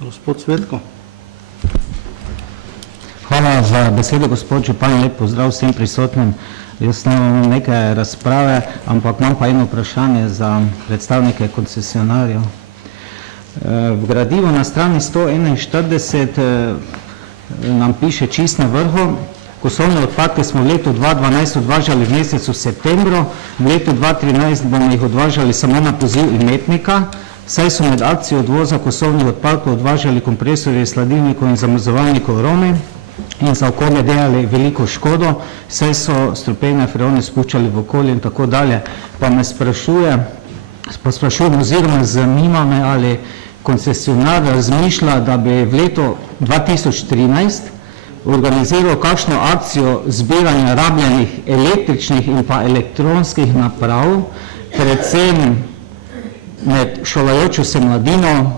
Gospod Cvetko. Hvala za besedo, gospod župan, lep pozdrav vsem prisotnim. Jaz imam nekaj razprave, ampak imam pa eno vprašanje za predstavnike koncesionarjev. V gradivu na strani 141 nam piše čist na vrhu, kosovne odpadke smo v letu 2012 odvažali v mesecu septembru, v letu 2013 bomo jih odvažali samo na poziv imetnika, saj so med akcijo odvoza kosovnih odpadkov odvažali kompresorje, sladilnikov in zamrzovalnikov Romi in za okolje delali veliko škodo, saj so strupene freone spuščali v okolje in tako dalje. Pa me sprašujem oziroma zanima me, ali koncesionar razmišlja, da bi v letu 2013 organiziral kakšno akcijo zbiranja rabljenih električnih in pa elektronskih naprav, predvsem med šolajočo se mladino,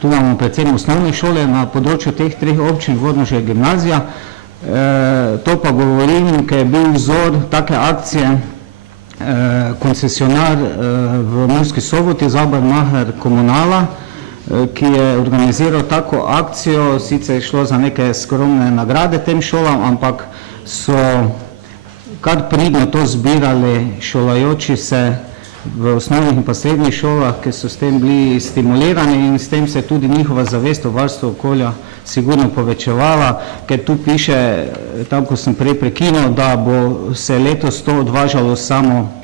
tu imamo predvsem osnovne šole na področju teh treh občin, Vodnože je gimnazija. To pa govorim, ker je bil vzor take akcije koncesionar v Murski Soboti, Saubermacher Komunala, ki je organiziral tako akcijo, sicer je šlo za neke skromne nagrade tem šolam, ampak so kar pridno to zbirali šolajoči se v osnovnih in pa srednjih šolah, ki so s tem bili stimulirani in s tem se tudi njihova zavest o varstvu okolja sigurno povečevala, ker tu piše, tam ko sem prej prekinil, da bo se letos to odvažalo samo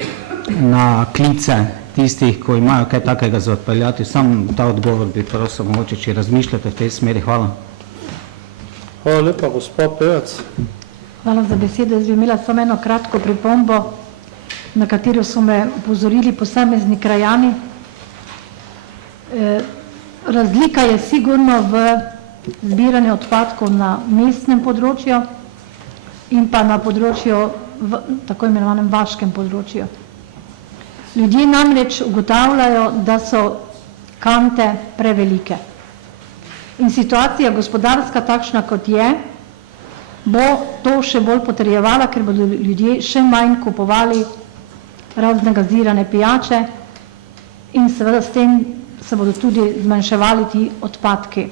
na klice tistih, ko imajo kaj takega za odpeljati. Sam ta odgovor bi prosil mogoče, če razmišljate v tej smeri. Hvala. Hvala lepa, gospod Pevec. Hvala za besedo. Jaz bi imela samo eno kratko pripombo, na katero so me upozorili posamezni krajani. Razlika je sigurno v zbiranju odpadkov na mestnem področju in pa na področju, tako imenovanem vaškem področju. Ljudje namreč ugotavljajo, da so kante prevelike. In situacija gospodarska takšna, kot je, bo to še bolj potrjevala, ker bodo ljudje še manj kupovali razne gazirane pijače in seveda s tem se bodo tudi zmanjševali ti odpadki.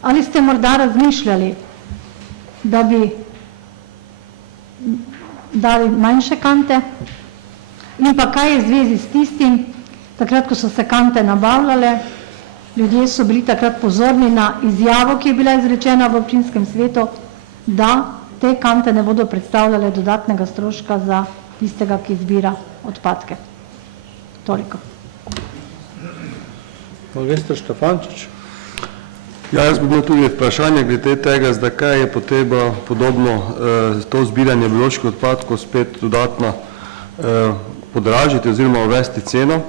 Ali ste morda razmišljali, da bi dali manjše kante? In pa kaj je v zvezi s tistim, takrat, ko so se kante nabavljale, ljudje so bili takrat pozorni na izjavo, ki je bila izrečena v občinskem svetu, da te kante ne bodo predstavljale dodatnega stroška za tistega, ki zbira odpadke. Toliko. Magister Štefančič. Ja, jaz bi imel tudi vprašanje glede tega, zakaj je potreba podobno to zbiranje bioloških odpadkov spet dodatno podražiti oziroma uvesti ceno.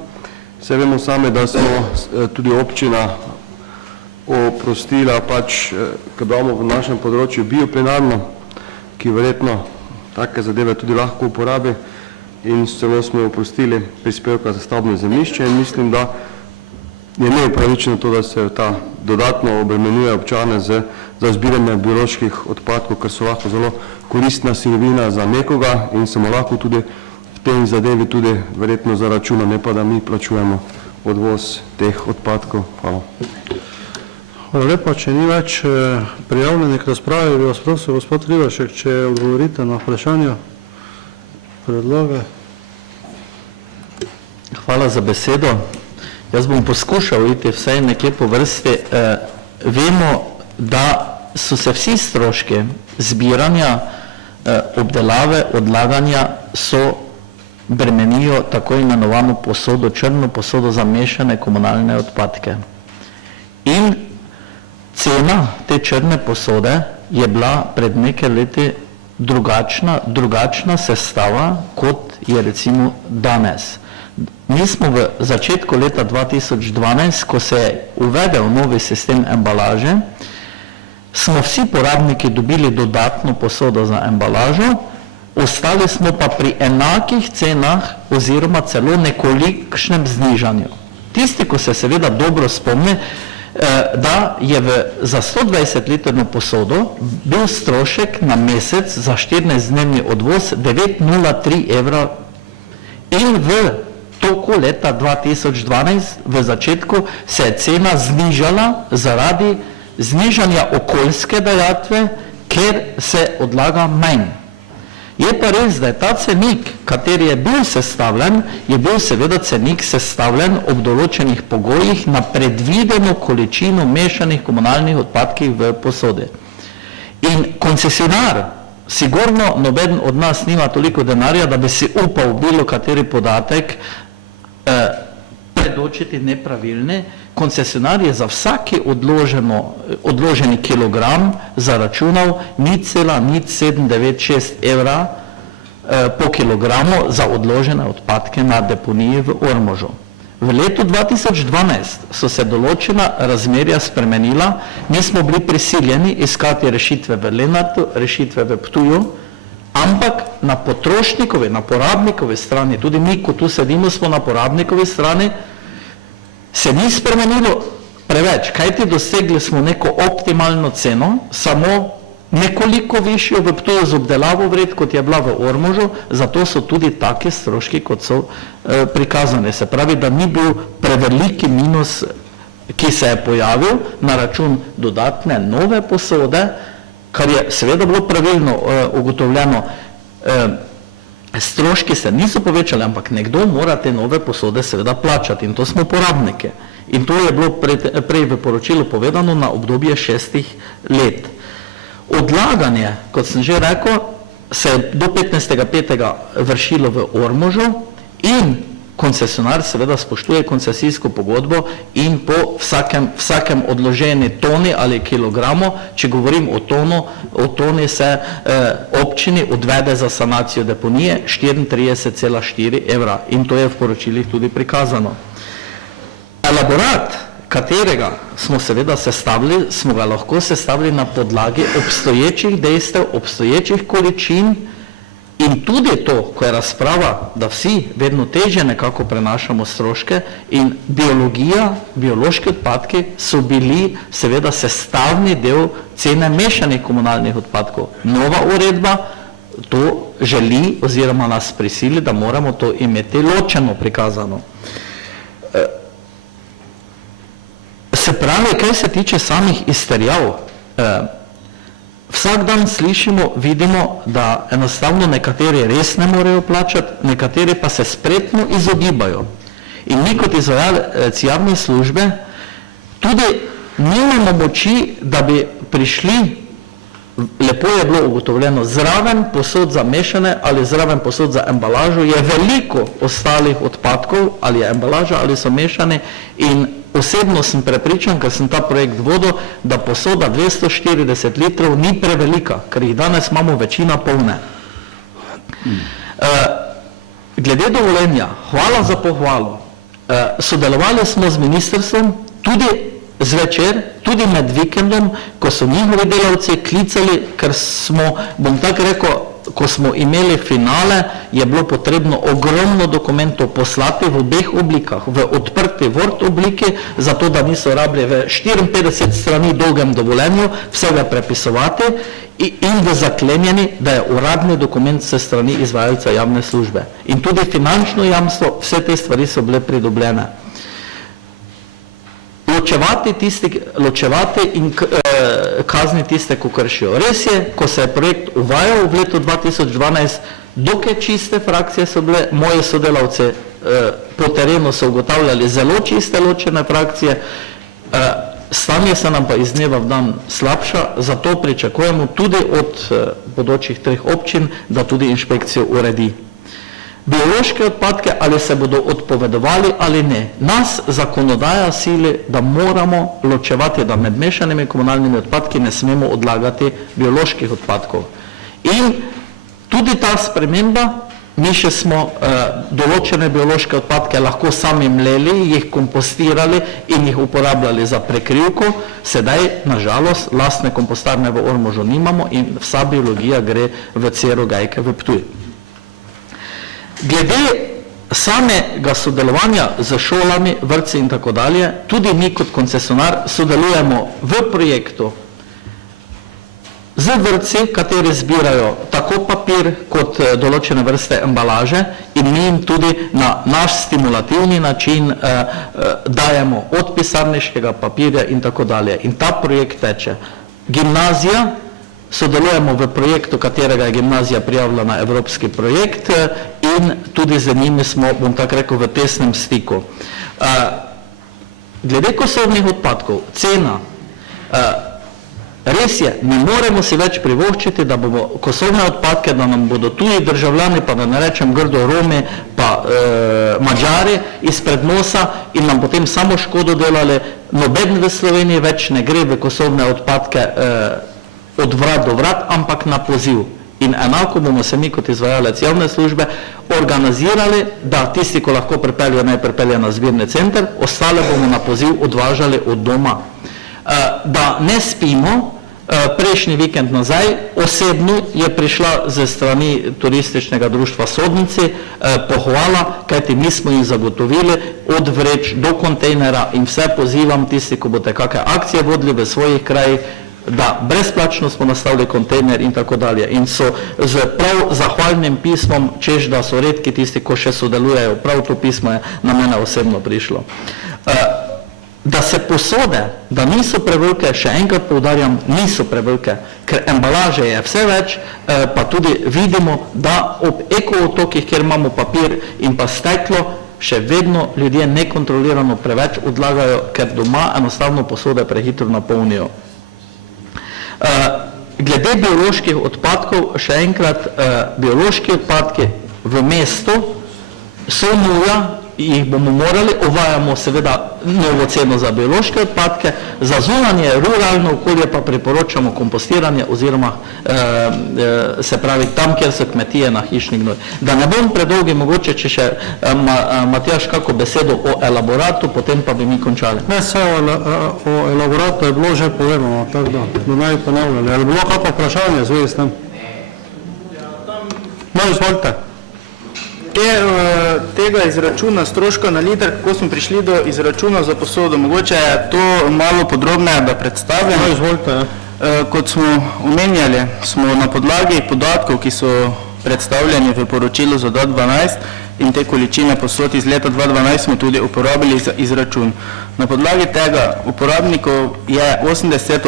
Vse vemo same, da smo tudi občina oprostila pač, ker imamo v našem področju bioplinarno, ki verjetno take zadeve tudi lahko uporabi in celo smo oprostili prispevka za stavbno zemljišče in mislim, da je neupravičeno to, da se ta dodatno obremenjuje občane za zbiranje bioloških odpadkov, ker so lahko zelo koristna sirovina za nekoga in smo lahko tudi v tem zadevi tudi verjetno zaračunamo, ne pa da mi plačujemo odvoz teh odpadkov. Hvala. Hvala lepa, če ni več prijavljenih k razpravi, bi vas prosil, gospod Rivašek, če odgovorite na vprašanje, predloge. Hvala za besedo. Jaz bom poskušal iti vsaj nekje po vrsti. Vemo, da so se vsi stroški zbiranja, obdelave, odlaganja bremenijo tako imenovano posodo, črno posodo za mešane komunalne odpadke. In cena te črne posode je bila pred nekaj leti drugačna sestava, kot je recimo danes. Mi smo v začetku leta 2012, ko se je uvedel novi sistem embalaže, smo vsi porabniki dobili dodatno posodo za embalažo, ostali smo pa pri enakih cenah oziroma celo nekolikšnem znižanju. Tisti, ko se seveda dobro spomni, da je za 120 litrno posodo bil strošek na mesec za 14-dnevni odvoz 9,03 evra in v toku leta 2012 v začetku se je cena znižala zaradi znižanja okoljske dajatve, ker se odlaga manj. Je pa res, da je ta cenik, kateri je bil sestavljen, je bil seveda cenik sestavljen ob določenih pogojih na predvideno količino mešanih komunalnih odpadkih v posodi. In koncesionar, sigurno noben od nas nima toliko denarja, da bi si upal bilo kateri podatek predočiti nepravilne. Koncesionar je za vsaki odloženi kilogram zaračunal 0,0796 evra po kilogramu za odložene odpadke na deponiji v Ormožu. V letu 2012 so se določena razmerja spremenila, mi smo bili prisiljeni iskati rešitve v Lenartu, rešitve v Ptuju, ampak na potrošnikovi, na porabnikovi strani, tudi mi, ko tu sedimo, smo na porabnikovi strani, se ni spremenilo preveč, kajti dosegli smo neko optimalno ceno, samo nekoliko višjo v Ptuju z obdelavo vred, kot je bila v Ormožu, zato so tudi take stroški, kot so prikazane. Se pravi, da ni bil preveliki minus, ki se je pojavil na račun dodatne nove posode, kar je seveda bilo pravilno ugotovljeno. Stroški se niso povečali, ampak nekdo mora te nove posode seveda plačati in to smo porabnike. In to je bilo prej v poročilu povedano na obdobje 6 let. Odlaganje, kot sem že rekel, se je do 15.5. vršilo v Ormožu in koncesionar seveda spoštuje koncesijsko pogodbo in po vsakem odloženi toni ali kilogramu, če govorim o toni se občini odvede za sanacijo deponije 34,4 evra in to je v poročilih tudi prikazano. Elaborat, katerega smo seveda sestavili, smo ga lahko sestavili na podlagi obstoječih dejstev, obstoječih količin. In tudi to, ko je razprava, da vsi vedno težje nekako prenašamo stroške in biologija, biološki odpadki so bili seveda sestavni del cene mešanih komunalnih odpadkov. Nova uredba to želi oziroma nas prisili, da moramo to imeti ločeno prikazano. Se pravi, kaj se tiče samih izterjav, vsak dan slišimo, vidimo, da enostavno nekateri res ne morejo plačati, nekateri pa se spretno izogibajo. In mi kot izvajalec javne službe tudi nimamo moči, da bi prišli, lepo je bilo ugotovljeno, zraven posod za mešane ali zraven posod za embalažo je veliko ostalih odpadkov, ali je embalaža ali so mešane in osebno sem prepričan, ker sem ta projekt vodil, da posoda 240 litrov ni prevelika, ker jih danes imamo večina polne. Glede dovoljenja, hvala za pohvalo. Sodelovali smo z ministrstvom tudi zvečer, tudi med vikendom, ko so njihovi delavci klicali, ker smo, bom tako rekel, ko smo imeli finale, je bilo potrebno ogromno dokumentov poslati v obeh oblikah, v odprti Word obliki, zato da niso rabili v 54 strani dolgem dovoljenju vsega prepisovati in v zaklenjeni, da je uradni dokument se strani izvajalca javne službe. In tudi finančno jamstvo, vse te stvari so bile pridobljene. Ločevati in kazni tiste, ko kršijo. Res je, ko se je projekt uvajal v letu 2012, dokaj čiste frakcije so bile, moji sodelavci po terenu so ugotavljali zelo čiste ločene frakcije, stanje se nam pa iz dneva v dan slabša, zato pričakujemo tudi od bodočih 3 občin, da tudi inšpekcijo uredi. Biološke odpadke, ali se bodo odpovedovali ali ne. Nas zakonodaja sili, da moramo ločevati, da med mešanimi komunalnimi odpadki ne smemo odlagati bioloških odpadkov. In tudi ta sprememba, mi še smo določene biološke odpadke lahko sami mleli, jih kompostirali in jih uporabljali za prekrivko, sedaj, nažalost, lastne kompostarne v Ormožu nimamo in vsa biologija gre v Cero Gajke v Ptuj. Glede samega sodelovanja z šolami, vrtci in tako dalje, tudi mi kot koncesionar sodelujemo v projektu z vrtci, kateri zbirajo tako papir kot določene vrste embalaže in mi jim tudi na naš stimulativni način dajemo od pisarniškega papirja in tako dalje. In ta projekt teče. Gimnazija, sodelujemo v projektu, katerega je gimnazija prijavila na evropski projekt in tudi z njimi smo, bom tako rekel, v tesnem stiku. Glede kosovnih odpadkov, cena, res je, ne moremo si več privoščiti, da bomo kosovne odpadke, da nam bodo tuji državljani, pa da ne rečem grdo Romi, pa Mađari izpred nosa in nam potem samo škodo delali. Noben v Sloveniji več ne gre v kosovne odpadke od vrat do vrat, ampak na poziv. In enako bomo se mi kot izvajalec javne službe organizirali, da tisti, ko lahko pripelje, naj pripelje na zbirni center, ostale bomo na poziv odvažali od doma. Da ne spimo, prejšnji vikend nazaj, osebno je prišla ze strani turističnega društva Sodnici pohvala, kajti mi smo jih zagotovili od vreč do kontejnera in vse pozivam tisti, ko boste kakšne akcije vodili v svojih krajih, da brezplačno smo nastavili kontejner in tako dalje. In so z prav zahvalnim pismom, češ da so redki tisti, ko še sodelujejo, prav to pismo je na mene osebno prišlo. Da se posode, da niso prevelike, še enkrat poudarjam, niso prevelike, ker embalaže je vse več, pa tudi vidimo, da ob ekootokih, kjer imamo papir in pa steklo, še vedno ljudje nekontrolirano preveč odlagajo, ker doma enostavno posode prehitro napolnijo. Glede bioloških odpadkov, še enkrat, biološki odpadki v mestu so nuja, jih bomo morali, uvajamo seveda novo ceno za biološke odpadke, za zunanje ruralno okolje pa priporočamo kompostiranje oziroma se pravi tam, kjer so kmetije na hišni gnoj. Da ne bom predolgi, mogoče, če še Matjaž kako besedo o elaboratu, potem pa bi mi končali. Ne, o elaboratu je bilo že povedano, tako da naj ponavljali. Ali bilo kako vprašanje zvezi s tem? No, izvolite. Tega izračuna stroška na liter, kako smo prišli do izračuna za posodo, mogoče je to malo podrobneje, da predstavim. No, izvolite. Kot smo omenjali, smo na podlagi podatkov, ki so predstavljeni v poročilu za 2012 in te količine posod iz leta 2012 smo tudi uporabili za izračun. Na podlagi tega uporabnikov je 80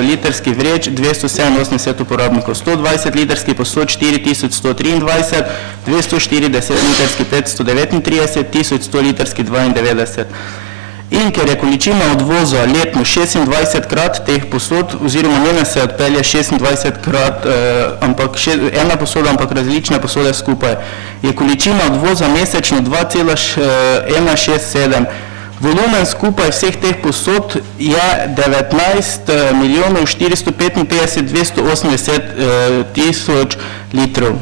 litrskih vreč, 287 uporabnikov, 120 litrskih posod 4123, 240 litrskih 539, 1100 litrskih 92. In ker je količina odvoza letno 26 krat teh posod, oziroma njena se odpelje 26 krat, ena posoda, ampak različne posode skupaj, je količina odvoza mesečno 2,167. Volumen skupaj vseh teh posod je 19 milijonov 455 280 tisoč litrov.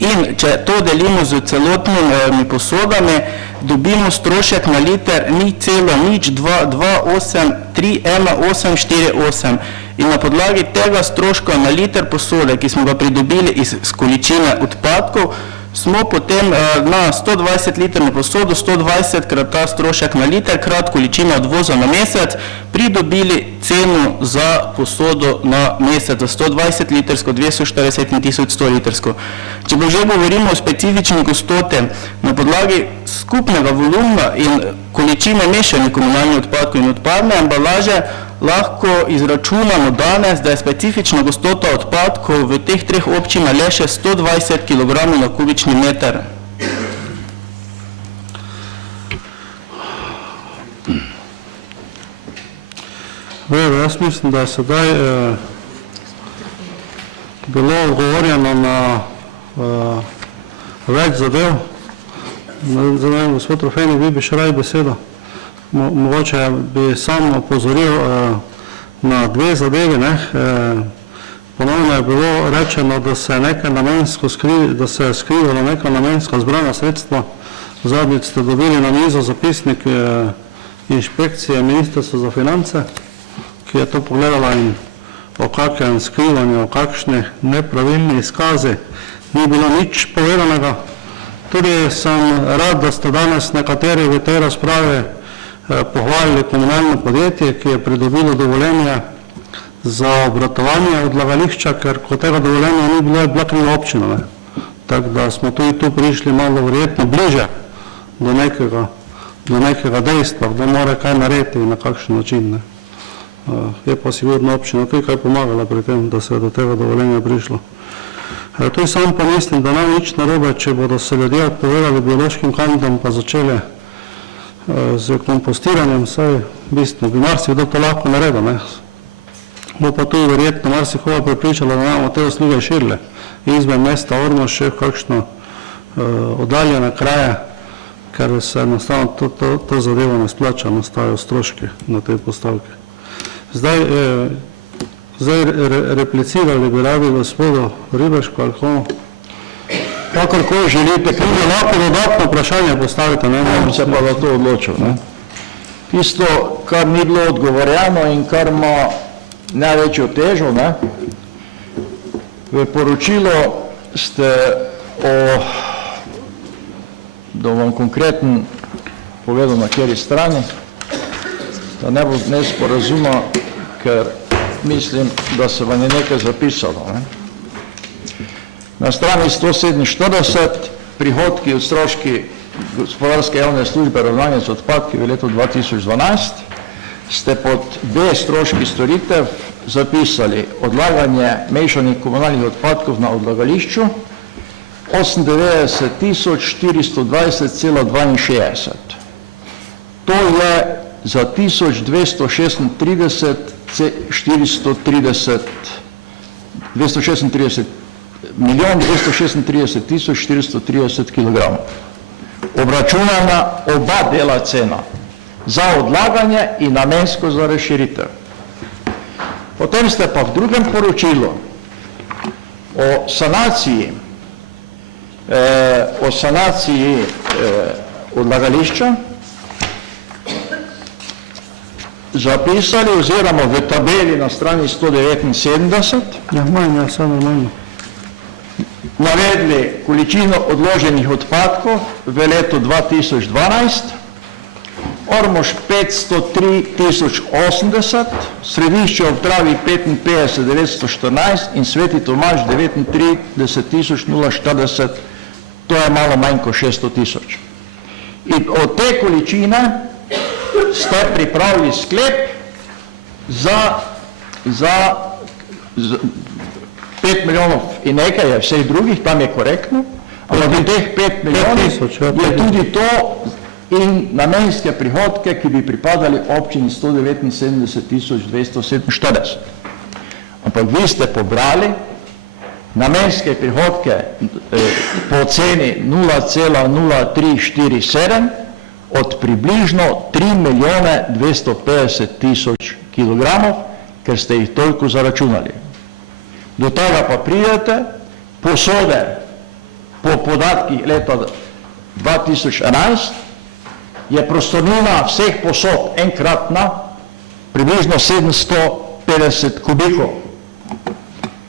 In če to delimo z celotnimi posodami, dobimo strošek na liter 0,02831848. In na podlagi tega stroška na liter posode, ki smo ga pridobili iz količine odpadkov, smo potem na 120 litrno posodo, 120 krat ta strošek na liter, krat količina odvoza na mesec, pridobili ceno za posodo na mesec, za 120 litrsko, 240 in 1100 litrsko. Če bo že govorimo o specifični gostoti, na podlagi skupnega volumna in količine mešanih komunalnih odpadkov in odpadne embalaže, lahko izračunamo danes, da je specifična gostota odpadkov v teh treh občinah le še 120 kg na kubični meter. Jaz mislim, da je sedaj bilo odgovorjeno na več zadev. Zdaj, gospod Trofejnik, vi bi še radi besedo. Mogoče bi sam opozoril na dve zadevi. Ponovno je bilo rečeno, da se je skrivalo neka namenska zbrana sredstva. Zadnjič ste dobili na mizo zapisnik inšpekcije Ministrstva za finance, ki je to pogledala in o kakšnem skrivanju, o kakšnih nepravilni izkazi ni bilo nič povedanega. Tudi sem rad, da ste danes nekateri v tej razpravi pohvalili komunalno podjetje, ki je pridobilo dovoljenje za obratovanje odlagališča, ker ko tega dovoljenja ni bilo, je bila kriva občina. Ne. Tako da smo tudi tu prišli malo verjetno bliže do nekega dejstva, da mora kaj narediti in na kakšen način. Ne. Je pa sigurno občina tudi kaj pomagala pri tem, da se je do tega dovoljenja prišlo. Tudi sam pa mislim, da nam nič narobe, če bodo se ljudje odpovedali biološkim kandidatom pa začeli z kompostiranjem, saj v bistvu bi marsikdo to lahko naredil. Ne. Bo pa tudi verjetno marsikoga prepričalo, da imamo te usluge širili izven mesta Ormož še v kakšno oddaljene kraje, ker se enostavno to zadevo ne splača, nastajajo stroški na tej postavki. Zdaj replicirali bi radi gospodu Riberšku ali komu. Kakorkoli želite, Ker bi lahko dodatno vprašanje postavite, ne vem. se pa za to odločil. Ne? Tisto, kar ni bilo odgovorjeno in kar ima največjo težo, ne? V poročilu ste da vam konkreten povedal, na kateri strani, da ne bo nesporazuma, ker mislim, da se vam je nekaj zapisalo. Ne? Na strani 147 prihodki od stroški gospodarske javne službe ravnanja z odpadki v letu 2012 ste pod B stroški storitev zapisali odlaganje mešanih komunalnih odpadkov na odlagališču 98.420,62. To je za 236.430 kg. Obračunana oba dela cena za odlaganje in namensko za razširitev. Potem ste pa v drugem poročilu o sanaciji odlagališča zapisali oziroma v tabeli na strani 179 Ja, manj, ja, vse normalno. navedli količino odloženih odpadkov v letu 2012, Ormož 503.080, Središče ob Dravi 55.914 in Sveti Tomaž 39.040, to je malo manj kot 600.000. In od te količine ste pripravili sklep za 5 milijonov in nekaj je vseh drugih, tam je korektno, ampak v teh 5 milijonov je tudi to in namenske prihodke, ki bi pripadali občini 179.247. Ampak vi ste pobrali namenske prihodke po ceni 0,0347 od približno 3.250.000 kilogramov, ker ste jih toliko zaračunali. Do tega pa pridete, posode po podatkih leta 2011 je prostornina vseh posod enkratna, približno 750 kubikov,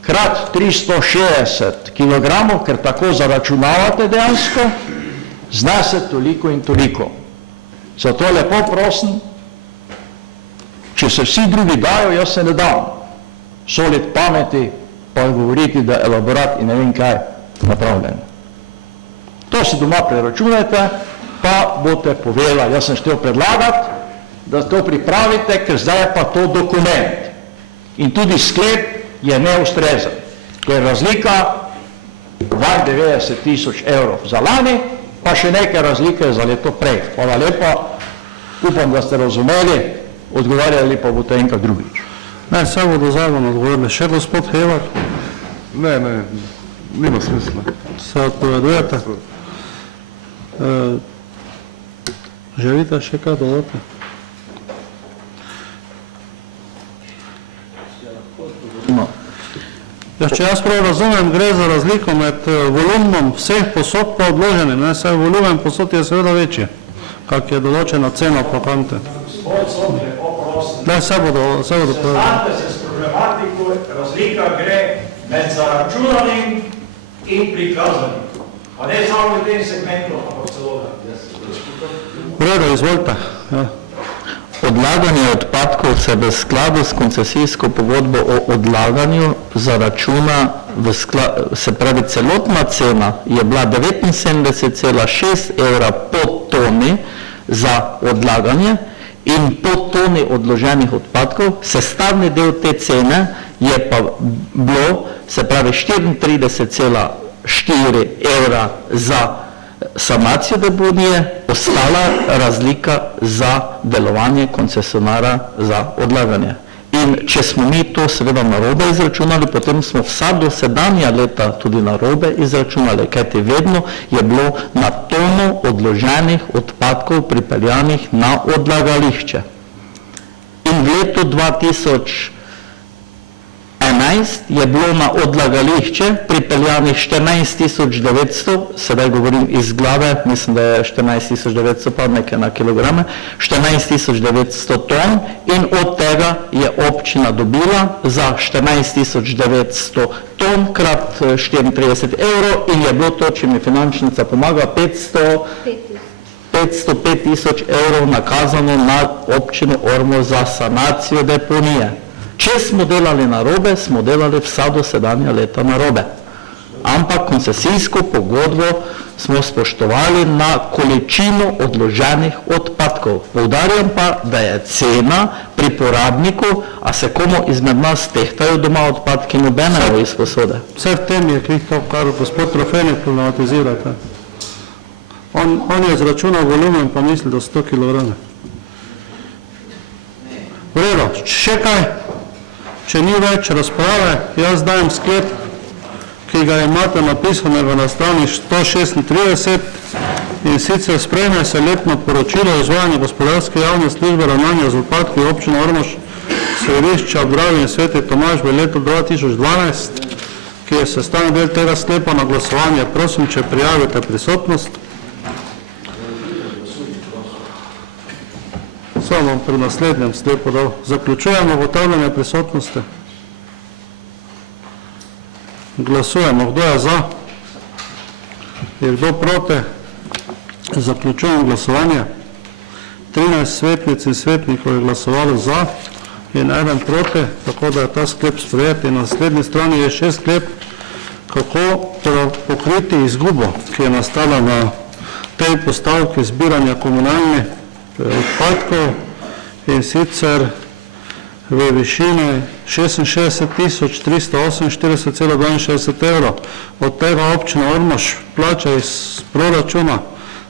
krat 360 kilogramov, ker tako zaračunavate dejansko, znese toliko in toliko. Zato lepo prosim, če se vsi drugi dajo, jaz se ne dam. Solit pameti, pa govoriti, da je elaborat in ne vem kaj napravljen. To si doma preračunajte, pa boste povedali, jaz sem štel predlagati, da to pripravite, ker zdaj je pa to dokument. In tudi sklep je neustrezen. To je razlika 92.000 evrov za lani, pa še nekaj razlike za leto prej. Hvala lepa, upam, da ste razumeli, odgovarjali pa boste enkrat drugič. Ne, vse bodo zagon odgovorili. Še gospod Hevar? Ne, nima smisla. Se odpovedujete? Želite še kaj dodati? Ja, če jaz prav razumem, gre za razliko med volumnom vseh posod pa odloženim, ne, saj volumen posod je seveda večji, kak je določena cena po kante. Ne, vse bodo povedali. Znate se s problematiko, razlika gre med zaračunanim in prikazanim. Pa ne samo v tem segmentu, ampak celo. V redu, izvolite. Ja. Odlaganje odpadkov se v skladu s koncesijsko pogodbo o odlaganju zaračuna, se pravi celotna cena je bila 79,6 evra po toni za odlaganje in po toni odloženih odpadkov. Sestavni del te cene je pa bilo, se pravi 34,4 evra za sanacijo deponije, ostala razlika za delovanje koncesionara za odlaganje. In če smo mi to seveda narobe izračunali, potem smo vsa dosedanja leta tudi narobe izračunali, kajti vedno je bilo na tono odloženih odpadkov pripeljanih na odlagališče. In v letu 2011 je bilo na odlagališče pripeljanih 14.900, sedaj govorim iz glave, mislim, da je 14.900 pa nekaj na kilograme, 14.900 ton in od tega je občina dobila za 14.900 ton krat 34 evrov in je bilo to, če mi finančnica pomaga, 505.000 evrov nakazano na občino Ormož za sanacijo deponije. Če smo delali narobe, smo delali vsa dosedanja leta narobe. Ampak koncesijsko pogodbo smo spoštovali na količino odloženih odpadkov. Poudarjam pa, da je cena pri porabniku, a se komu izmed nas tehtajo doma odpadki, nobenejo iz posode. Vse v tem je to, kar gospod Trofenik problematizirate. On je izračunal volumen, pa misli, da 100 kg. V redu, še kaj? Če ni več razprave, jaz dajem sklep, ki ga imate napisanega na strani 136 in sicer sprejme se letno poročilo o izvajanju gospodarske javne službe ravnanja z odpadki občine Ormož, Središča ob Dravi in Sveti Tomaž v letu 2012, ki je sestavni del tega sklepa na glasovanje. Prosim, če prijavite prisotnost. Samo pri naslednjem sklepu dal. Zaključujemo ugotavljanje prisotnosti. Glasujemo. Kdo je za? Je kdo proti? Zaključujemo glasovanje. 13 svetnic in svetnikov je glasovalo za in 1 proti, tako da je ta sklep sprejet. In na naslednji strani je še sklep, kako pokriti izgubo, ki je nastala na tej postavki zbiranja komunalnih odpadkov in sicer v višini 66.348,62 evrov. Od tega občina Ormož plača iz proračuna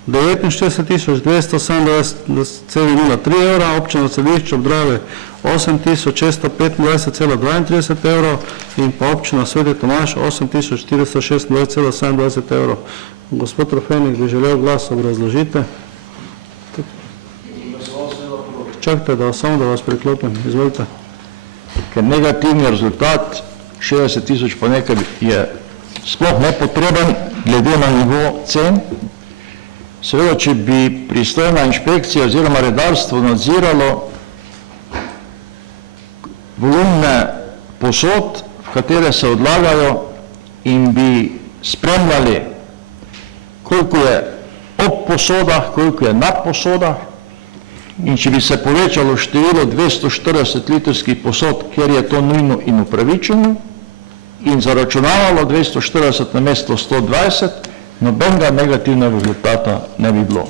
49.227,03 evra, občina Središče ob Dravi 8.625,32 evrov in pa občina Sveti Tomaž 8.426,27 evrov. Gospod Trofenik, bi želel glas, obrazložite. Čakajte, da vas priklopim. Izvolite. Ker negativni rezultat 60.000 pa nekaj je sploh nepotreben glede na nivo cen. Seveda, če bi pristojna inšpekcija oziroma redarstvo nadziralo volumne posod, v katere se odlagajo, in bi spremljali, koliko je ob posodah, koliko je nad posodah, in če bi se povečalo število 240 litrskih posod, kjer je to nujno in upravičeno, in zaračunavalo 240 na mesto 120, nobenega negativnega rezultata ne bi bilo.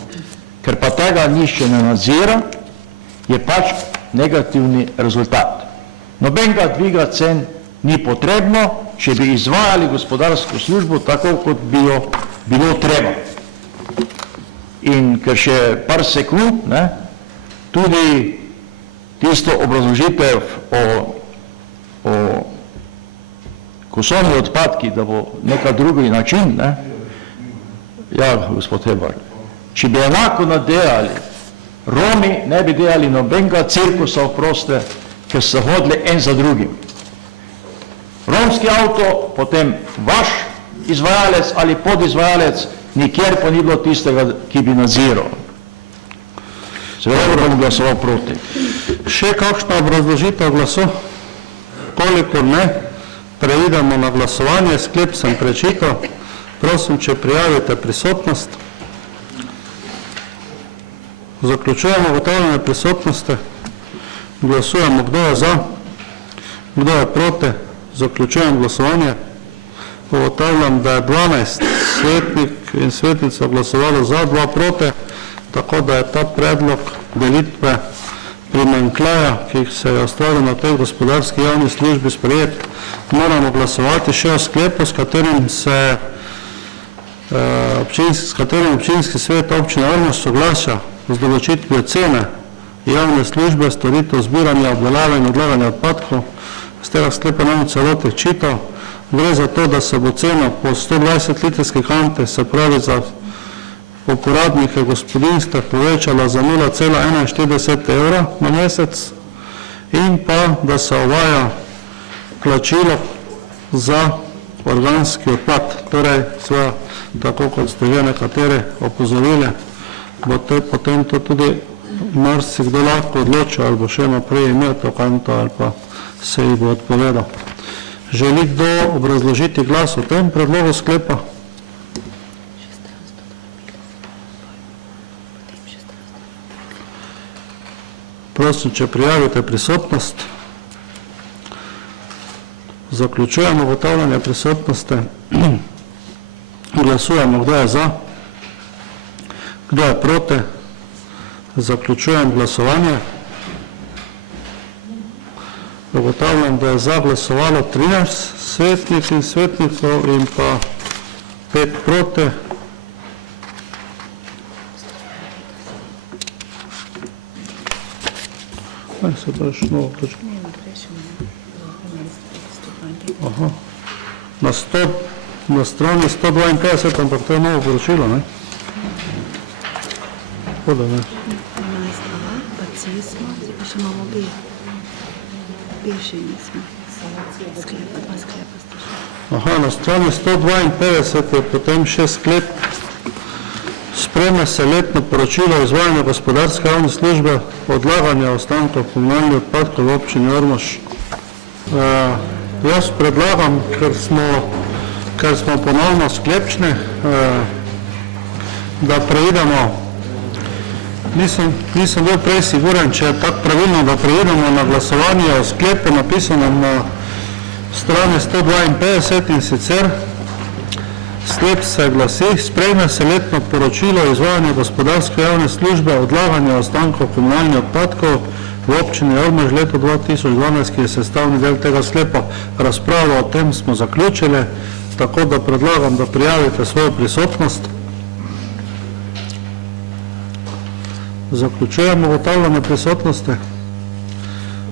Ker pa tega nišče ne nadzira, je pač negativni rezultat. Nobenega dviga cen ni potrebno, če bi izvajali gospodarsko službo tako, kot bi jo bilo treba. In ker še par sekund, tudi tisto obrazložitev o kosovni odpadki, da bo neka drugi način, ja, gospod Hebar, če bi enako nadelali, Romi ne bi delali nobenega cirkusa oproste, ker so hodili en za drugim. Romski avto, potem vaš izvajalec ali podizvajalec, nikjer pa ni bilo tistega, ki bi nadziral. Seveda bom glasoval proti. Še kakšna obrazložitev glasu? Kolikor ne, preidemo na glasovanje. Sklep sem prečital. Prosim, če prijavite prisotnost. Zaključujemo ugotavljanje prisotnosti. Glasujemo, kdo je za, kdo je proti, zaključujem glasovanje. Ugotavljam, da je 12 svetnik in svetnica glasovalo za, 2 proti, tako da je ta predlog delitve primanjkljaja, ki se je ustvaril na tej gospodarski javni službi sprejet. Moramo glasovati še o sklepu, s katerim občinski svet občine Ormož soglaša z določitvijo cene javne službe, storitev zbiranja, obdelave in odlaganja odpadkov. Z tega sklepa nam celotih čital. Gre za to, da se bo cena po 120 litrske kante, se pravi za uporabnike gospodinjstva, povečala za 0,41 evra na mesec in pa, da se uvaja plačilo za organski odpad. Torej, sve, tako kot ste že nekateri opozorili, bo potem to tudi marsikdo lahko odločil, ali bo še naprej imel to kanto, ali pa se jih bo odpovedal. Želi kdo obrazložiti glas o tem predlogu sklepa? Prosim, če prijavite prisotnost. Zaključujemo ugotavljanje prisotnosti. Glasujemo, kdo je za, kdo je proti. Zaključujem glasovanje. Ugotavljam, da je za glasovalo 13 svetnik in svetnikov in pa 5 proti. Se pa še novo točko. Aha. Na strani 152, ampak to je novo poročilo, ne? Hoda, ne? Pa C smo, zdaj pa še imamo B. B še nismo. Sklepa, 2 sklepa ste še. Aha, na strani 152 je potem še sklep. Sprejme se letno poročilo o izvajanju gospodarske javne službe odlaganja ostankov komunalnih odpadkov v občini Ormož. Jaz predlagam, ker smo ponovno sklepčni, da preidemo, nisem bil prej siguren, če je tako pravilno, da preidemo na glasovanje o sklepu napisanem na strani 152 in sicer sklep se glasi, sprejme se letno poročilo o izvajanju gospodarske javne službe odlaganja ostankov komunalnih odpadkov v občini Ormož leto 2012, ki je sestavni del tega sklepa. Razpravo o tem smo zaključili, tako da predlagam, da prijavite svojo prisotnost. Zaključujemo ugotavljanje prisotnosti.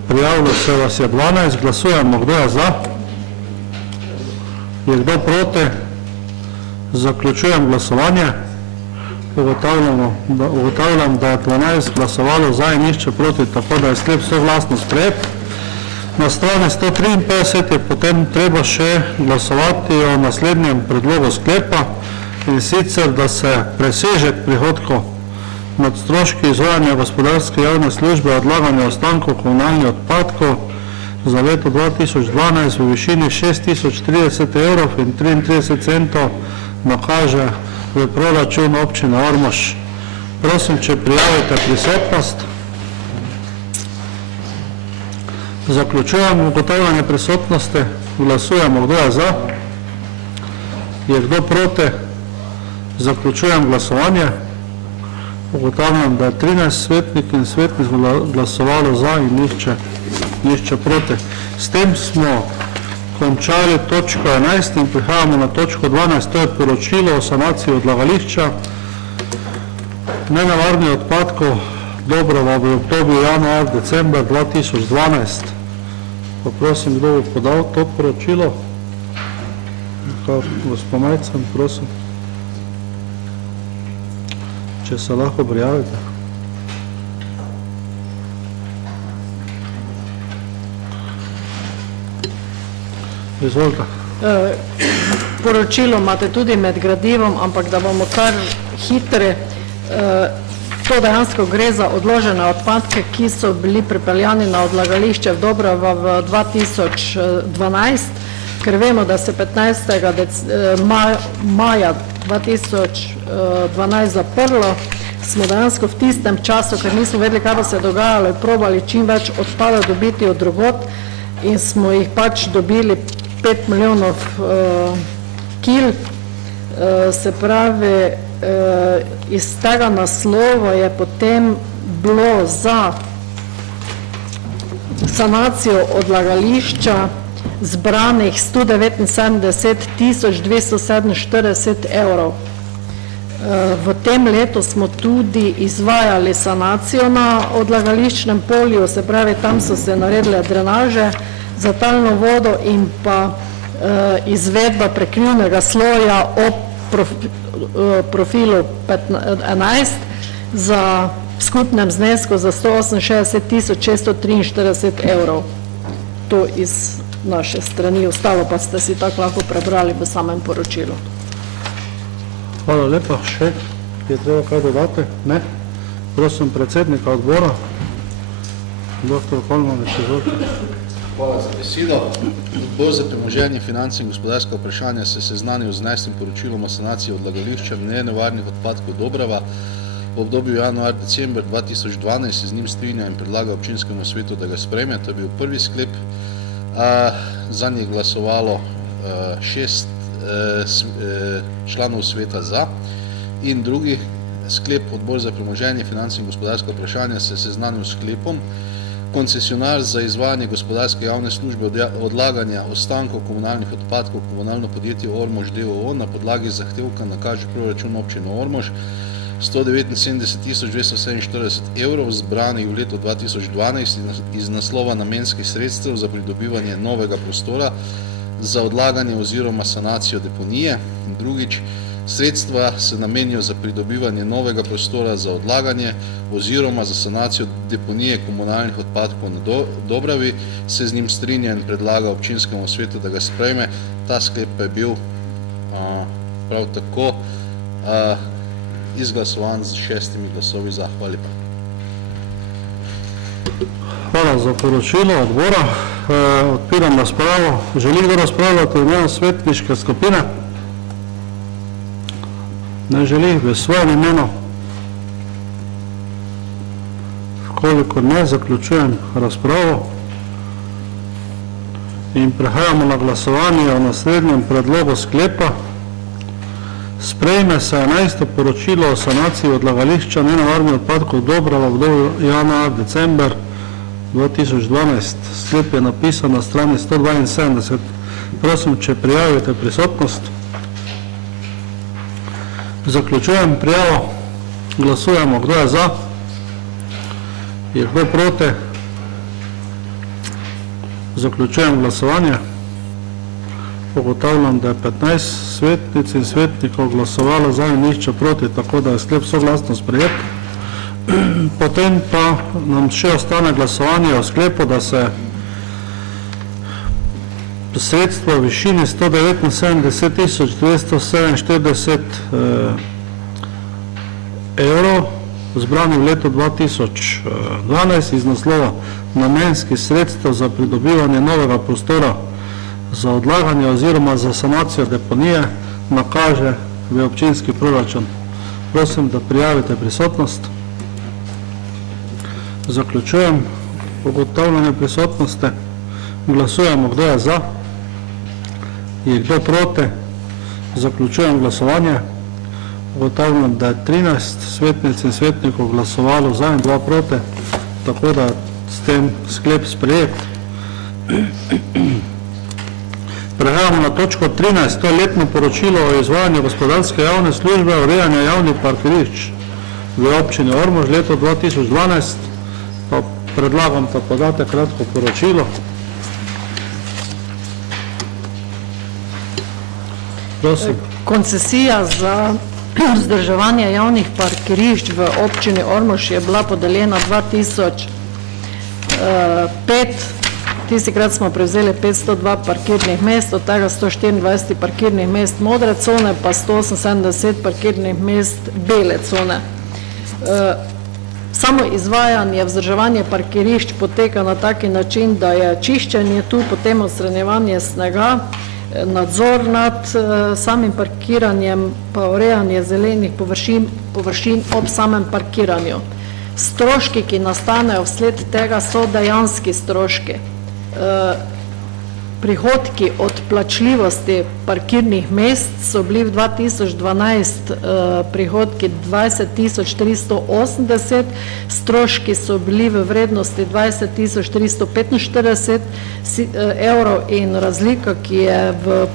Prijavilo se vas je 12, glasujemo, kdo je za, je kdo proti. Zaključujem glasovanje. Ugotavljam, da je 12 glasovalo za in nišče proti, tako da je sklep soglasno sprejet. Na strani 153 je potem treba še glasovati o naslednjem predlogu sklepa, in sicer, da se presežek prihodkov nad stroški izvajanja gospodarske javne službe odlaganja ostankov komunalnih odpadkov za leto 2012 v višini 6030 evrov in 33 centov nakaže v proračun občine Ormož. Prosim, če prijavite prisotnost. Zaključujemo ugotavljanje prisotnosti. Glasujemo, kdo je za, je kdo proti. Zaključujem glasovanje. Ugotavljam, da je 13 svetnik in svetnic glasovalo za in nišče proti. S tem smo končali točko 11 in prihajamo na točko 12, to je poročilo o sanaciji odlagališča nenevarnih odpadkov Dobrova v obdobju januar-december 2012. Poprosim, kdo bo podal to poročilo? Gospod Majcen, prosim. Če se lahko prijavite. Izvolite. Poročilo imate tudi med gradivom, ampak da bomo kar hitri. To dejansko gre za odložene odpadke, ki so bili pripeljani na odlagališče v Dobrova v 2012, ker vemo, da se 15. maja 2012 zaprlo. smo dejansko v tistem času, ker nismo vedeli, kaj bo se dogajalo, probali čim več odpada dobiti od drugot in smo jih pač dobili 5 milijonov kil. Se pravi, iz tega naslova je potem bilo za sanacijo odlagališča zbranih 179.247 evrov. V tem letu smo tudi izvajali sanacijo na odlagališčnem polju, se pravi, tam so se naredile drenaže za talno vodo in pa izvedba prekrivnega sloja ob profilu 11 za skupnem znesku za 168.643 evrov. To iz naše strani, ostalo pa ste si tako lahko prebrali v samem poročilu. Hvala lepa. Še je treba kaj dodati? Ne? Prosim predsednika odbora, dr. Kolmanič, izvolite. Hvala za besedo. Odbor za premoženje, finance in gospodarska vprašanja se seznanil z 11. poročilom o sanaciji odlagališča nenevarnih odpadkov Dobrava v obdobju januar-december 2012, z njim strinja in predlaga občinskemu svetu, da ga sprejme. To je bil prvi sklep. Za njih glasovalo 6 članov sveta za. In drugi sklep, odbor za premoženje, finance in gospodarska vprašanja se seznanil s sklepom. Koncesionar za izvajanje gospodarske javne službe odlaganja ostankov komunalnih odpadkov komunalno podjetje Ormož d.o.o. na podlagi zahtevka nakaže proračun občine Ormož 179.247 evrov zbranih v letu 2012 iz naslova namenskih sredstev za pridobivanje novega prostora za odlaganje oziroma sanacijo deponije. Drugič, sredstva se namenijo za pridobivanje novega prostora za odlaganje oziroma za sanacijo deponije komunalnih odpadkov na Dobravi, se z njim strinja in predlaga občinskemu svetu, da ga sprejme. Ta sklep pa je bil prav tako izglasovan z 6 glasovi za. Hvala lepa. Hvala za poročilo odbora. Odpiram razpravo. Želi kdo razpravljati v imenu svetniške skupine? Ne želi, v svojem imenu. Kolikor ne, zaključujem razpravo in prehajamo na glasovanje o naslednjem predlogu sklepa. Sprejme se 11. poročilo o sanaciji odlagališča nenevarnih odpadkov Dobrava v obdobju januar-december 2012. Sklep je napisan na strani 172. Prosim, če prijavite prisotnost. Zaključujem prijavo. Glasujemo, kdo je za. Je kdo proti? Zaključujem glasovanje. Ugotavljam, da je 15 svetnic in svetnikov glasovalo za in nihče proti, tako da je sklep soglasno sprejet. Potem pa nam še ostane glasovanje o sklepu, da se sredstva v višini 179.247 evrov zbrani v letu 2012 iz naslova namenskih sredstev za pridobivanje novega prostora za odlaganje oziroma za sanacijo deponije nakaže v občinski proračun. Prosim, da prijavite prisotnost. Zaključujem ugotavljanje prisotnosti. Glasujemo, kdo je za. Je kdo proti? Zaključujem glasovanje. Ugotavljam, da je 13 svetnic in svetnikov glasovalo za in 2 proti, tako da s tem sklep sprejet. Prehajamo na točko 13, to je letno poročilo o izvajanju gospodarske javne službe urejanja javnih parkirišč v občini Ormož leto 2012. Pa predlagam, da podate kratko poročilo. Prosim. Koncesija za vzdrževanje javnih parkirišč v občini Ormož je bila podeljena 2005. Tistikrat smo prevzeli 502 parkirnih mest, od tega 124 parkirnih mest modre cone, pa 178 parkirnih mest bele cone. Samo izvajanje, vzdrževanje parkirišč poteka na taki način, da je čiščenje tu, potem odstranjevanje snega, nadzor nad samim parkiranjem, pa urejanje zelenih površin ob samem parkiranju. Stroški, ki nastanejo vsled tega, so dejanski stroški. Prihodki od plačljivosti parkirnih mest so bili v 2012 prihodki 20.380, stroški so bili v vrednosti 20.345 evrov in razlika, ki je v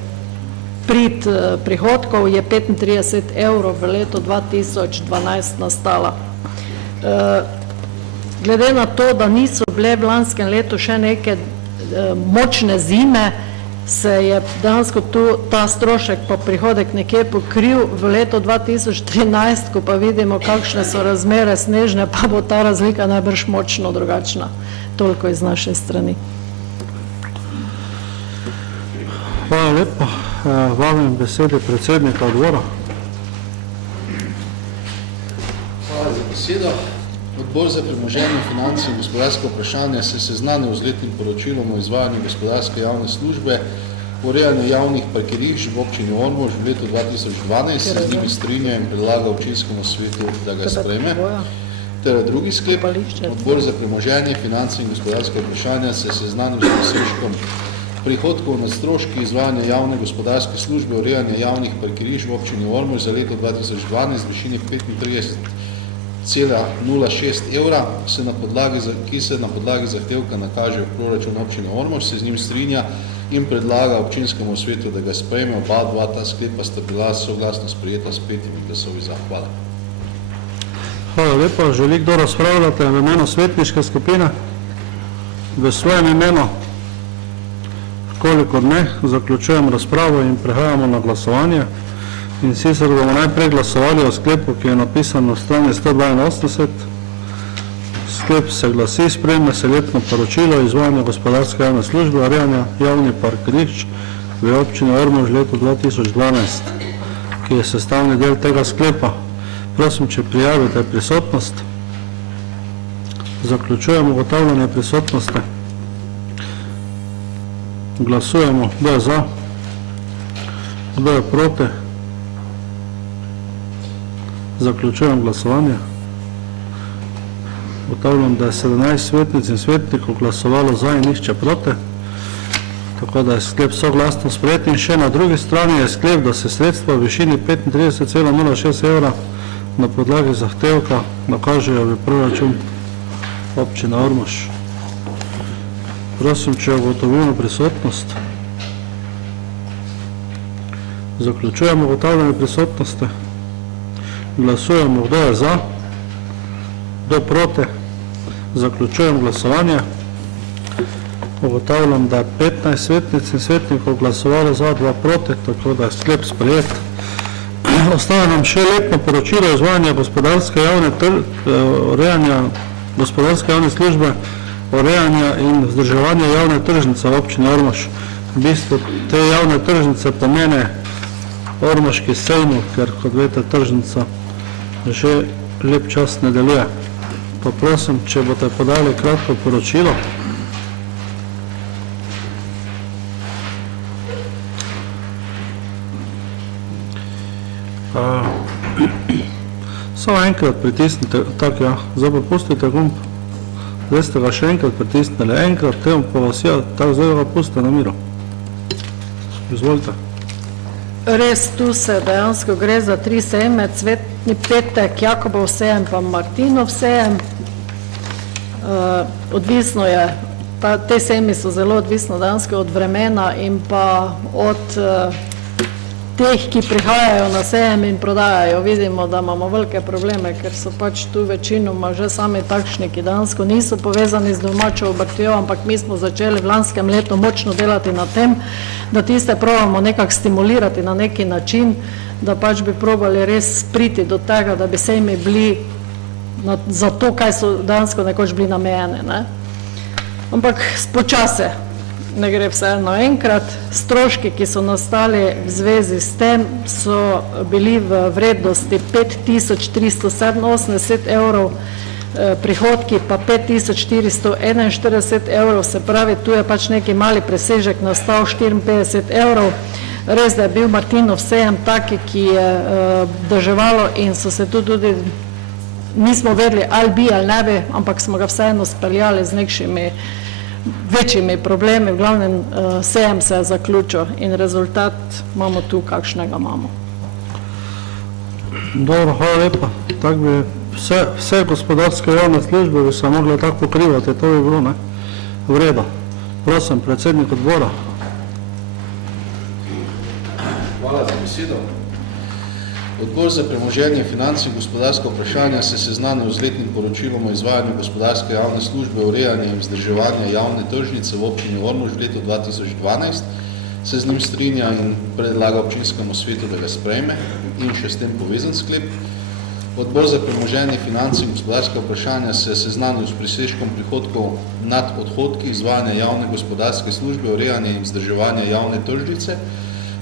prid prihodkov, je 35 evrov v letu 2012 nastala. Glede na to, da niso bile v lanskem letu še neke močne zime, se je dejansko ta strošek pa prihodek nekje pokril v letu 2013, ko pa vidimo, kakšne so razmere snežne, pa bo ta razlika najbrž močno drugačna. Toliko iz naše strani. Hvala lepa. Vabim besede predsednika odbora. Hvala za besedo. Odbor za premoženje, finance in gospodarske vprašanja se seznanil z letnim poročilom o izvajanju gospodarske javne službe, urejanju javnih parkirišč v občini Ormož v letu 2012, se z njimi strinja in predlaga občinskemu svetu, da ga sprejme. Ter drugi sklep, odbor za premoženje, finance in gospodarske vprašanja se seznanil z dosežkom prihodkov nad stroški izvajanja javne gospodarske službe, urejanja javnih parkirišč v občini Ormož za leto 2012 v višini 35,06 evra, ki se na podlagi zahtevka nakaže v proračun občine Ormož, se z njim strinja in predlaga občinskemu svetu, da ga sprejme. Oba ta sklepa sta bila soglasno sprejeta s 5 glasovi za. Hvala. Hvala lepa. Želi kdo razpravljati v imenu svetniške skupine? V svojem imenu? Kolikor ne, zaključujem razpravo in prehajamo na glasovanje. In sicer bomo najprej glasovali o sklepu, ki je napisan na strani 182. Sklep se glasi: sprejme se letno poročilo o izvajanju gospodarske javne službe, urejanja javnih parkirišč v občini Ormož v letu 2012, ki je sestavni del tega sklepa. Prosim, če prijavite prisotnost. Zaključujemo ugotavljanje prisotnosti. Glasujemo, kdo je za, kdo je proti. Zaključujem glasovanje. Ugotavljam, da je 17 svetnic in svetnikov glasovalo za in nihče proti, tako da je sklep soglasno sprejet. In še na drugi strani je sklep, da se sredstva v višini 35,06 evra na podlagi zahtevka nakažejo v proračun občine Ormož. Prosim, če ugotovimo prisotnost. Zaključujemo ugotavljanje prisotnosti. Glasujemo, kdo je za, kdo proti. Zaključujem glasovanje. Ugotavljam, da je 15 svetnic in svetnikov glasovalo za, 2 proti, tako da je sklep sprejet. Ostaja nam še letno poročilo izvajanja urejanja gospodarske javne službe, urejanja in vzdrževanja javne tržnice v občini Ormož. V bistvu te javne tržnice pomene ormoški sejmu, ker, kot veste, tržnica že lep čas ne deluje. Pa prosim, če boste podali kratko poročilo. Samo enkrat pritisnite, tako ja, zdaj pa pustite gumb. Zdaj ste ga še enkrat pritisnili, enkrat, tem pa vas ja, tako zdaj ga pustite na miru. Izvolite. Res, tu se dejansko gre za 3 sejme, Cvetni petek, Jakobov sejem pa Martinov sejem. Odvisno je, te sejmi so zelo odvisno dejansko od vremena in pa od teh, ki prihajajo na sejem in prodajajo. Vidimo, da imamo velike probleme, ker so pač tu večinoma že sami takšni, ki dejansko niso povezani z domačo obrtjo, ampak mi smo začeli v lanskem letu močno delati na tem, da tiste probamo nekako stimulirati na neki način, da pač bi probali res priti do tega, da bi sejmi bili za to, kaj so dejansko nekoč bili namejene. Ampak počase ne gre vseeno enkrat. Stroški, ki so nastali v zvezi s tem, so bili v vrednosti 5.387 evrov, prihodki pa 5441 evrov, se pravi, tu je pač neki mali presežek nastal 54 evrov. Res, da je bil Martinov sejem taki, ki je deževalo in so se tu tudi, nismo vedeli ali bi ali ne bi, ampak smo ga vseeno speljali z nekšimi večjimi problemi, v glavnem sejem se je zaključil in rezultat imamo tu, kakšnega imamo. Dobro, hvala lepa. Tako bi vse gospodarske javne službe bi se mogle tako pokrivati, to bi bilo, ne? V redu. Prosim, predsednik odbora. Hvala za besedo. Odbor za premoženje, finance in gospodarsko vprašanja se seznanil z letnim poročilom o izvajanju gospodarske javne službe, urejanja in vzdrževanja javne tržnice v občini Ormož v letu 2012, se z njim strinja in predlaga občinskemu svetu, da ga sprejme in še s tem povezan sklep. Odbor za premoženje, finance in gospodarska vprašanja se je seznanil s presežkom prihodkov nad odhodki izvajanja javne gospodarske službe, urejanja in vzdrževanja javne tržnice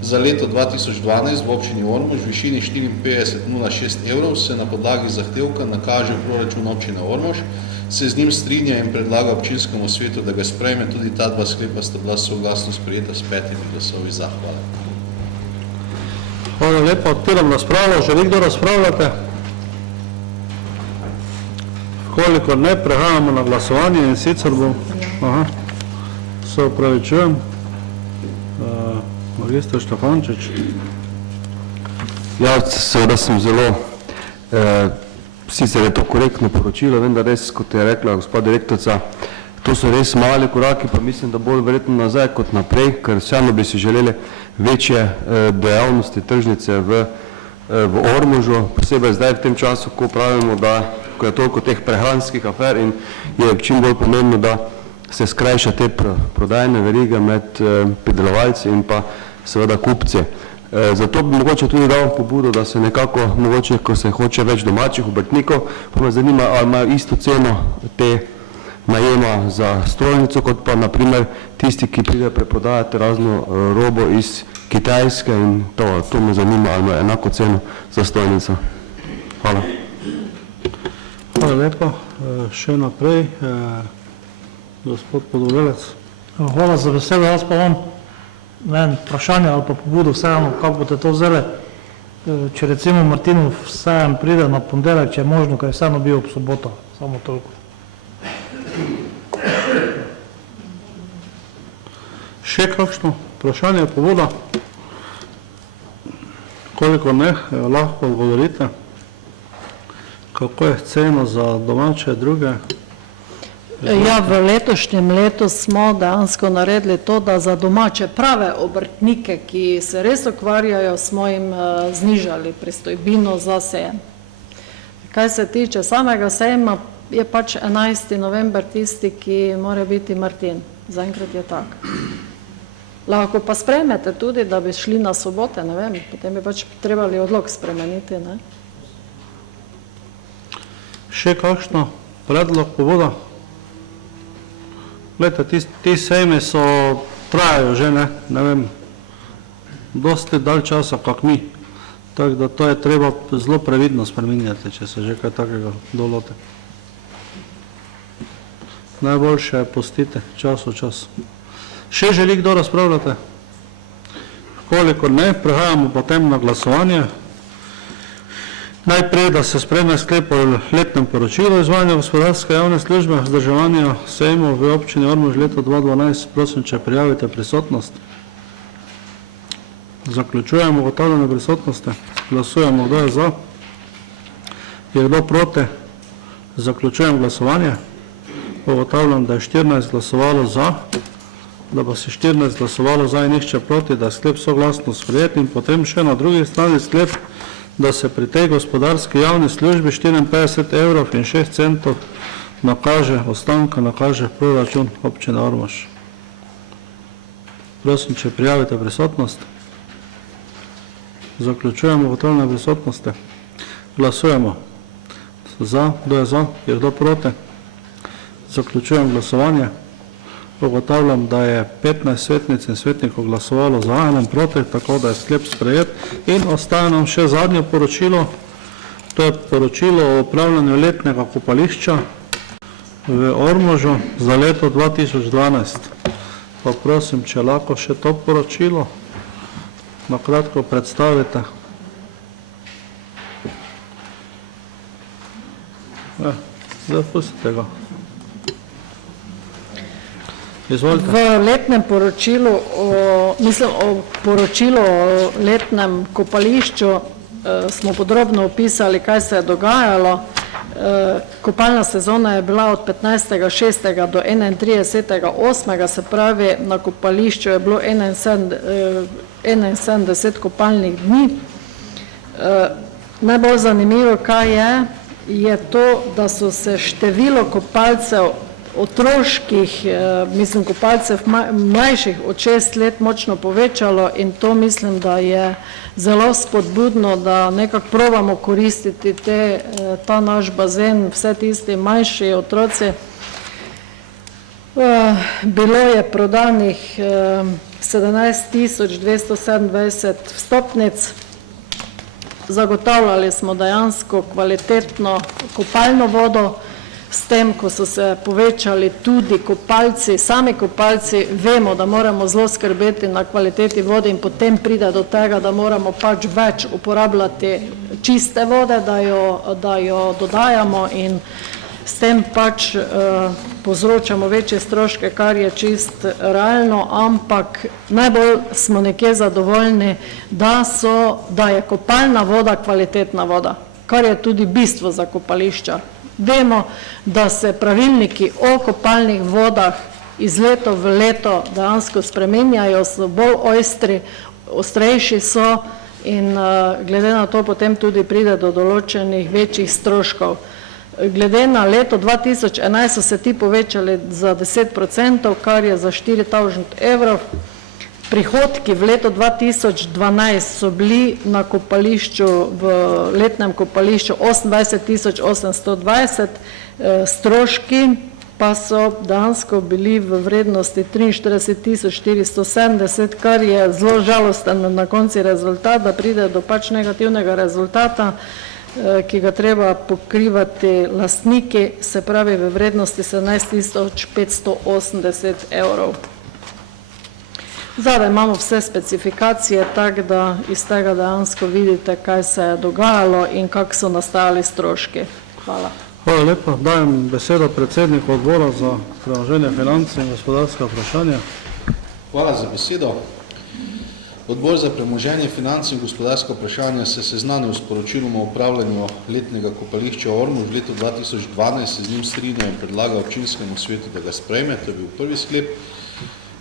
za leto 2012 v občini Ormož v višini 54,06 evrov se na podlagi zahtevka nakaže v proračun občine Ormož, se z njim strinja in predlaga občinskemu svetu, da ga sprejme. Tudi ta dva sklepa sta bila soglasno sprejeta s 5 glasovi za. Hvala. Hvala lepa, odpiram razpravo. Želi kdo razpravljate? Kolikor ne, prehajamo na glasovanje in sicer bom, se opravičujem, magister Štefančič. Ja, seveda sem zelo, sicer je to korektno poročilo, vendar res, kot je rekla gospod direktorica, to so res mali koraki, pa mislim, da bolj verjetno nazaj kot naprej, ker vseeno bi si želeli večje dejavnosti tržnice v Ormožu, posebej zdaj v tem času, ko pravimo, da ko je toliko teh prehranskih afer in je čim bolj pomembno, da se skrajša te prodajne verige med pridelovalci in pa seveda kupci. Zato bi mogoče tudi dal pobudo, da se nekako, mogoče, ko se hoče več domačih obrtnikov, pa me zanima, ali imajo isto ceno te najema za strojnico, kot pa naprimer tisti, ki pride preprodajati razno robo iz Kitajske in to me zanima, ali imajo enako ceno za strojnico. Hvala. Hvala lepa. Še naprej, gospod Podvolelec. Hvala za besedo. Jaz pa vam vprašanje ali pa pobudo vseeno, kako boste to vzeli. Če recimo Martinov sejem pride na ponedeljek, če je možno, ker je vseeno bil ob soboto, samo toliko. Še kakšno vprašanje, pobuda? Koliko ne, lahko odgovorite. Kako je ceno za domače druge? Ja, v letošnjem letu smo dejansko naredili to, da za domače prave obrtnike, ki se res ukvarjajo, smo jim znižali pristojbino za sejem. Kaj se tiče samega sejma, je pač 11. november tisti, ki mora biti Martin. Zaenkrat je tak. Lahko pa sprejmete tudi, da bi šli na sobote, ne vem, potem bi pač trebali odlok spremeniti, ne? Še kakšno predlog, pobuda? Glejte, ti sejmi so, trajajo že, ne vem, dosti dalj časa, kak mi. Tako da to je treba zelo previdno spreminjati, če se že kaj takega dolote. Najboljše je pustite čas v čas. Še želi kdo razpravljati? Kolikor ne, prehajamo potem na glasovanje. Najprej, da se sprejme sklep o letnem poročilu izvajanja gospodarske javne službe, vzdrževanja sejmov v občini Ormož leto 2012. Prosim, če prijavite prisotnost. Zaključujemo ugotavljanje prisotnosti. Glasujemo, kdo je za. Je kdo proti? Zaključujem glasovanje. Ugotavljam, da je 14 glasovalo za, da pa se 14 glasovalo za in nihče proti, da je sklep soglasno sprejet in potem še na drugi strani sklep, da se pri tej gospodarski javni službi 54 evrov in 6 centov nakaže, ostanka nakaže proračun občine Ormož. Prosim, če prijavite prisotnost. Zaključujemo ugotavljanje prisotnosti. Glasujemo. Za, kdo je za, je kdo proti? Zaključujem glasovanje. Ugotavljam, da je 15 svetnic in svetnikov glasovalo za, enem proti, tako da je sklep sprejet. In ostaje nam še zadnje poročilo To je poročilo o upravljanju letnega kopališča v Ormožu za leto 2012. Pa prosim, če lahko še to poročilo na kratko predstavite. Zdaj pustite ga. Izvolite. V letnem poročilu, o poročilu o letnem kopališču smo podrobno opisali, kaj se je dogajalo. Kopalna sezona je bila od 15.6. do 31.8., se pravi, na kopališču je bilo 71 kopalnih dni. Najbolj zanimivo, kaj je to, da so se število kopalcev otroških, kopalcev mlajših od 6 let močno povečalo in to mislim, da je zelo spodbudno, da nekako probamo koristiti ta naš bazen, vse tisti manjši otroci. Bilo je prodanih 17.227 vstopnic, zagotavljali smo dejansko kvalitetno kopalno vodo, s tem, ko so se povečali tudi kopalci, sami kopalci, vemo, da moramo zelo skrbeti na kvaliteti vode in potem pride do tega, da moramo pač več uporabljati čiste vode, da jo dodajamo in s tem pač povzročamo večje stroške, kar je čist realno, ampak najbolj smo nekje zadovoljni, da je kopalna voda kvalitetna voda, kar je tudi bistvo za kopališča. Vemo, da se pravilniki o kopalnih vodah iz leto v leto dejansko spremenjajo, so bolj ostrejši so in glede na to potem tudi pride do določenih večjih stroškov. Glede na leto 2011 so se ti povečali za 10%, kar je za 4.000 evrov. Prihodki v letu 2012 so bili na kopališču, v letnem kopališču 28.820, stroški pa so dejansko bili v vrednosti 43.470, kar je zelo žalosten na konci rezultat, da pride do pač negativnega rezultata, ki ga treba pokrivati lastniki, se pravi v vrednosti 17.580 evrov. Zdaj imamo vse specifikacije, tako da iz tega dejansko vidite, kaj se je dogajalo in kako so nastajali stroški. Hvala. Hvala lepa. Dajem besedo predsedniku odbora za premoženje, finance in gospodarska vprašanja. Hvala za besedo. Odbor za premoženje, finance in gospodarska vprašanja se seznanil s poročilom o upravljanju letnega kopališča Ormož v letu 2012, se z njim strinja in predlaga občinskemu svetu, da ga sprejme, to je bil prvi sklep.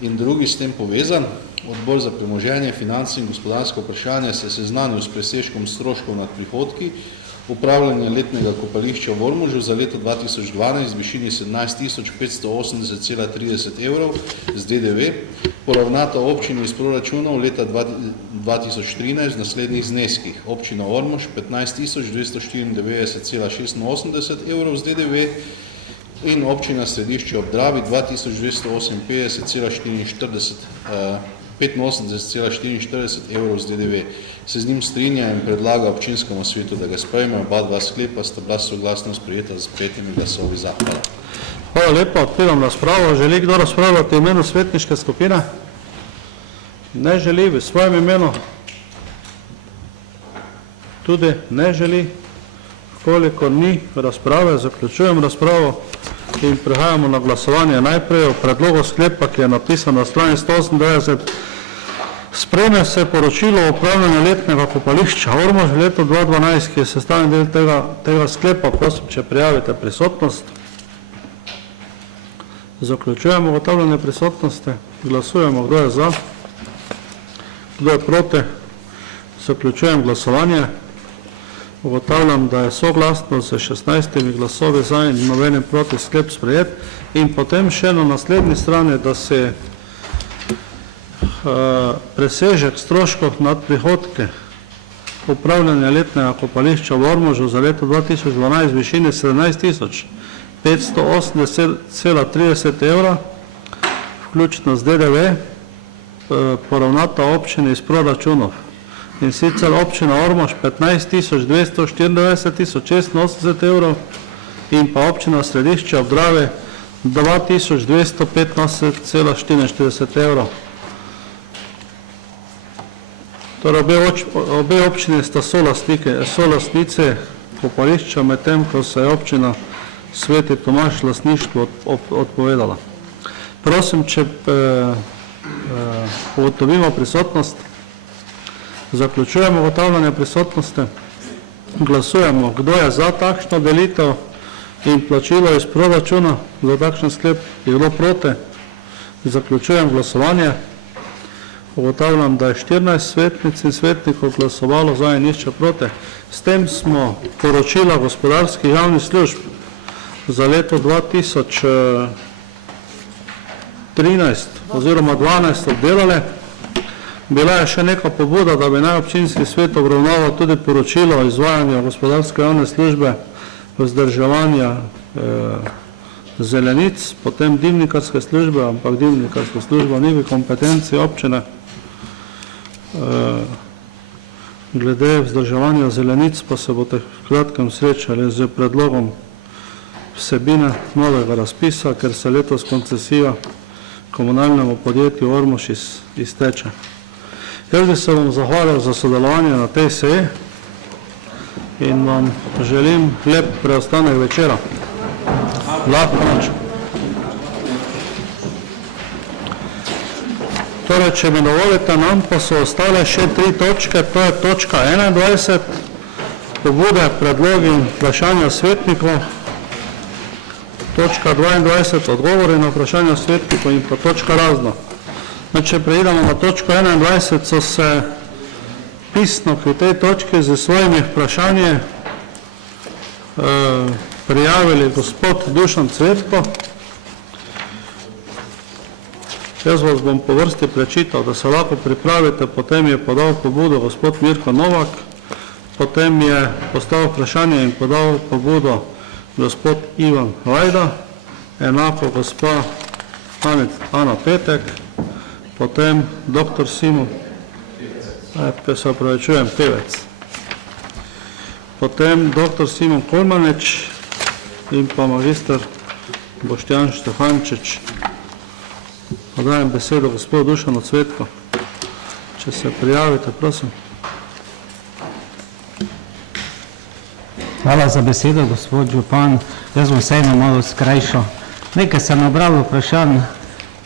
In drugi s tem povezan. Odbor za premoženje, finance in gospodarsko vprašanje se je seznanil s presežkom stroškov nad prihodki upravljanja letnega kopališča v Ormožu za leto 2012 v višini 17.580,30 evrov z DDV, poravnata občini iz proračunov leta 2013 v naslednjih zneskih. Občina Ormož 15.294,86 evrov z DDV in občina Središče ob Dravi 2285,44 evrov z DDV. Se z njim strinja in predlaga občinskemu svetu, da ga sprejme. Oba dva sklepa sta bila soglasno sprejeta z sprejetimi glasovi za. Hvala. Hvala lepa, odpiram razpravo. Želi kdo razpravljati v imenu svetniške skupine? Ne želi, v svojem imenu? Tudi ne želi. Koliko ni razprave, zaključujem razpravo in prehajamo na glasovanje. Najprej o predlogu sklepa, ki je napisan na strani 198. Sprejme se poročilo o upravljanju letnega kopališča Ormož v letu 2012, ki je sestavni del tega sklepa. Prosim, če prijavite prisotnost. Zaključujemo ugotavljanje prisotnosti. Glasujemo, kdo je za, kdo je proti. Zaključujem glasovanje. Ugotavljam, da je soglasno z 16 glasovi za in nobenim proti sklep sprejet. In potem še na naslednji strani, da se presežek stroškov nad prihodke upravljanja letnega kopališča v Ormožu za leto 2012 v višini 17.580,30 evra, vključno z DDV, poravnata občini iz proračunov in sicer občina Ormož 15.294.86 evrov in pa občina Središče ob Dravi 2.285,44 evrov. Torej obe občine sta solastnice kopališča, medtem ko se je občina Sveti Tomaž lastništvo odpovedala. Prosim, če ugotovimo prisotnost, zaključujemo ugotavljanje prisotnosti, glasujemo, kdo je za takšno delitev in plačilo iz proračuna za takšen sklep, je kdo proti, zaključujem glasovanje. Ugotavljam, da je 14 svetnic in svetnikov glasovalo za in nihče proti. S tem smo poročila gospodarskih javnih služb za leto 2013 oziroma 2012 obdelali. Bila je še neka pobuda, da bi naj občinski svet obravnaval tudi poročilo o izvajanju gospodarske javne službe vzdrževanja zelenic, potem dimnikarske službe, ampak dimnikarska služba ni v kompetenci občine. Glede vzdrževanja zelenic pa se boste v kratkem srečali z predlogom vsebine novega razpisa, ker se letos koncesija komunalnemu podjetju Ormož izteče. Jaz bi se vam zahvalil za sodelovanje na tej seji in vam želim lep preostanek večera. Lahko noč. Torej, če mi dovolite, nam pa so ostale še 3 točke, to je točka 21, pobude, predlogi in vprašanja svetnikov, točka 22, odgovori na vprašanja svetnikov in pa točka razno. Če preidemo na točko 21, so se pisno k tej točki z svojimi vprašanji prijavili gospod Dušan Cvetko. Jaz vas bom po vrsti prečital, da se lahko pripravite, potem je podal pobudo gospod Mirko Novak, potem je postavil vprašanje in podal pobudo gospod Ivan Vajda, enako gospa Ana Petek, potem dr. Simon, se opravičujem, Pevec, potem dr. Simon Kolmanič in pa magister Boštjan Štefančič. Podajem besedo gospodu Dušanu Cvetko. Če se prijavite, prosim. Hvala za besedo, gospod župan. Jaz bom vseeno malo skrajšal. Nekaj sem nabral vprašanj,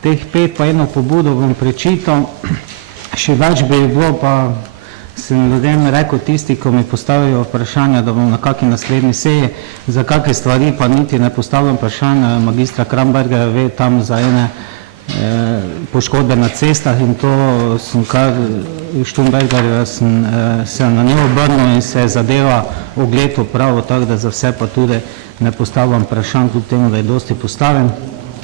teh 5 pa eno pobudo bom prečital. Še več bi bilo, pa sem ljudem rekel tisti, ko mi postavijo vprašanja, da bom na kakšni naslednji seji, za kakšne stvari pa niti ne postavljam vprašanja. Magistra Kramberger ve tam za ene poškodbe na cestah in to sem kar Štumbergerja sem se na njo obrnil in se je zadeva ogled opravil, tako da za vse pa tudi ne postavljam vprašanj, kljub temu, da je dosti postavim.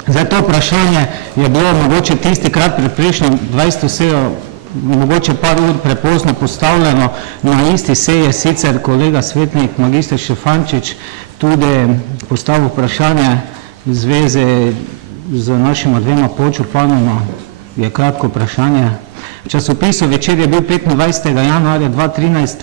Zdaj to vprašanje je bilo mogoče tistikrat pri prejšnjem 20. sejo, mogoče par ur prepozno postavljeno, na isti seji je sicer kolega svetnik magister Štefančič tudi postavil vprašanje v zvezi z našima 2 podžupanoma, je kratko vprašanje. V časopisu Večer je bil 25. januarja 2013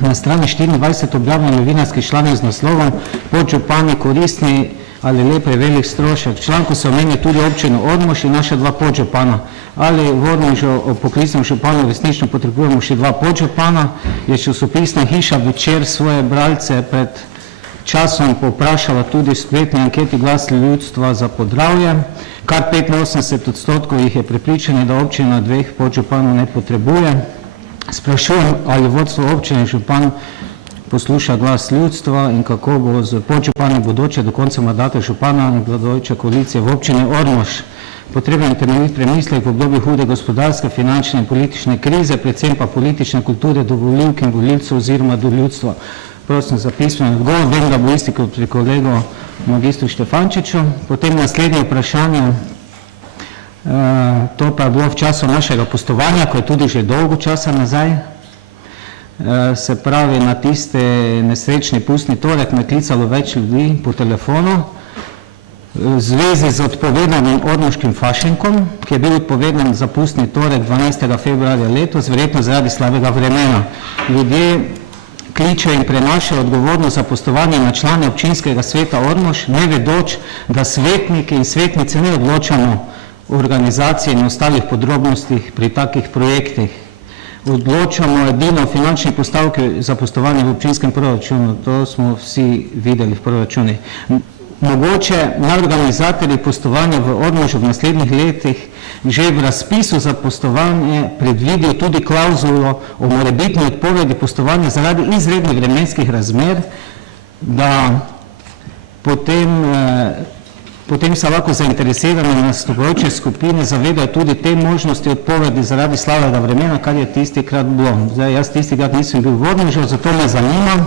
na strani 24 objavljen novinarski članek z naslovom Podžupani koristni ali le prevelik strošek. V članku se omenja tudi občino Ormož in naša 2 podžupana. Ali v Ormožu o poklicnem županu resnično potrebujemo še 2 podžupana? Je časopisna hiša Večer svoje bralce pred časom povprašala tudi v spletni anketi Glas ljudstva za Podravje. Kar 85% jih je prepričanje, da občina 2 podžupanov ne potrebuje. Sprašujem, ali vodstvo občine župan posluša glas ljudstva in kako bo z podžupani bodoče do konca mandata župana in vladajoče koalicije v občini Ormož. Potreben je temeljit premislek v obdobju hude gospodarske, finančne in politične krize, predvsem pa politične kulture do volivk in volivcev oziroma do ljudstva. Prosim za pismen odgovor, vem, da bo isti kot pri kolegu magistru Štefančiču. Potem naslednje vprašanje, to pa je bilo v času našega pustovanja, ko je tudi že dolgo časa nazaj. Se pravi, na tiste nesrečni pustni torek me klicalo več ljudi po telefonu v zvezi z odpovedanim ormoškim fašenkom, ki je bil odpovedan za pustni torek 12. februarja letos, verjetno zaradi slabega vremena. Ljudje kličejo in prenašajo odgovornost za pustovanje na člane občinskega sveta Ormož, ne vedoč, da svetniki in svetnice ne odločamo o organizaciji in ostalih podrobnostih pri takih projektih. Odločamo edino o finančni postavki za pustovanje v občinskem proračunu, to smo vsi videli v proračuni. Mogoče na organizatorji pustovanja v Ormožu v naslednjih letih že v razpisu za pustovanje predvidijo tudi klauzulo o morebitni odpovedi pustovanja zaradi izrednih vremenskih razmer, da potem se lahko zainteresirane nastopajoče skupine zavedajo tudi te možnosti odpovedi zaradi slabega vremena, kar je tistikrat bilo. Zdaj, jaz tistikrat nisem bil v Ormožu, zato me zanima,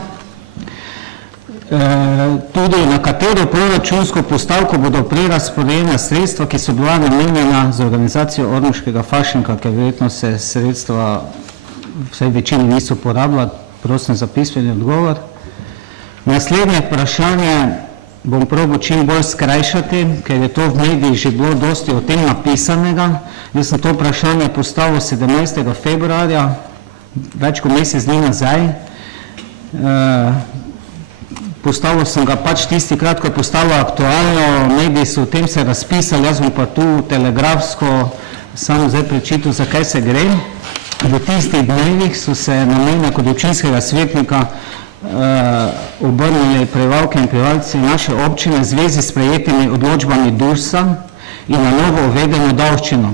tudi na katero proračunsko postavko bodo prerazporejena sredstva, ki so bila namenjena za organizacijo ormoškega fašenka, ker verjetno se sredstva vsaj večini niso porabila. Prosim za pismeni odgovor. Naslednje vprašanje bom probal čim bolj skrajšati, ker je to v medijih že bilo dosti o tem napisanega. Jaz sem to vprašanje postavil 17. februarja, več kot mesec dni nazaj. Postavil sem ga pač tistikrat, ko je postalo aktualno, mediji so o tem se razpisali, jaz bom pa tu telegrafsko samo zdaj prečital, za kaj se gre. V tistih dnevih so se na mene kot občinskega svetnika obrnili prebivalke in prebivalci naše občine v zvezi s sprejetimi odločbami DURS-a in na novo uvedeno davščino.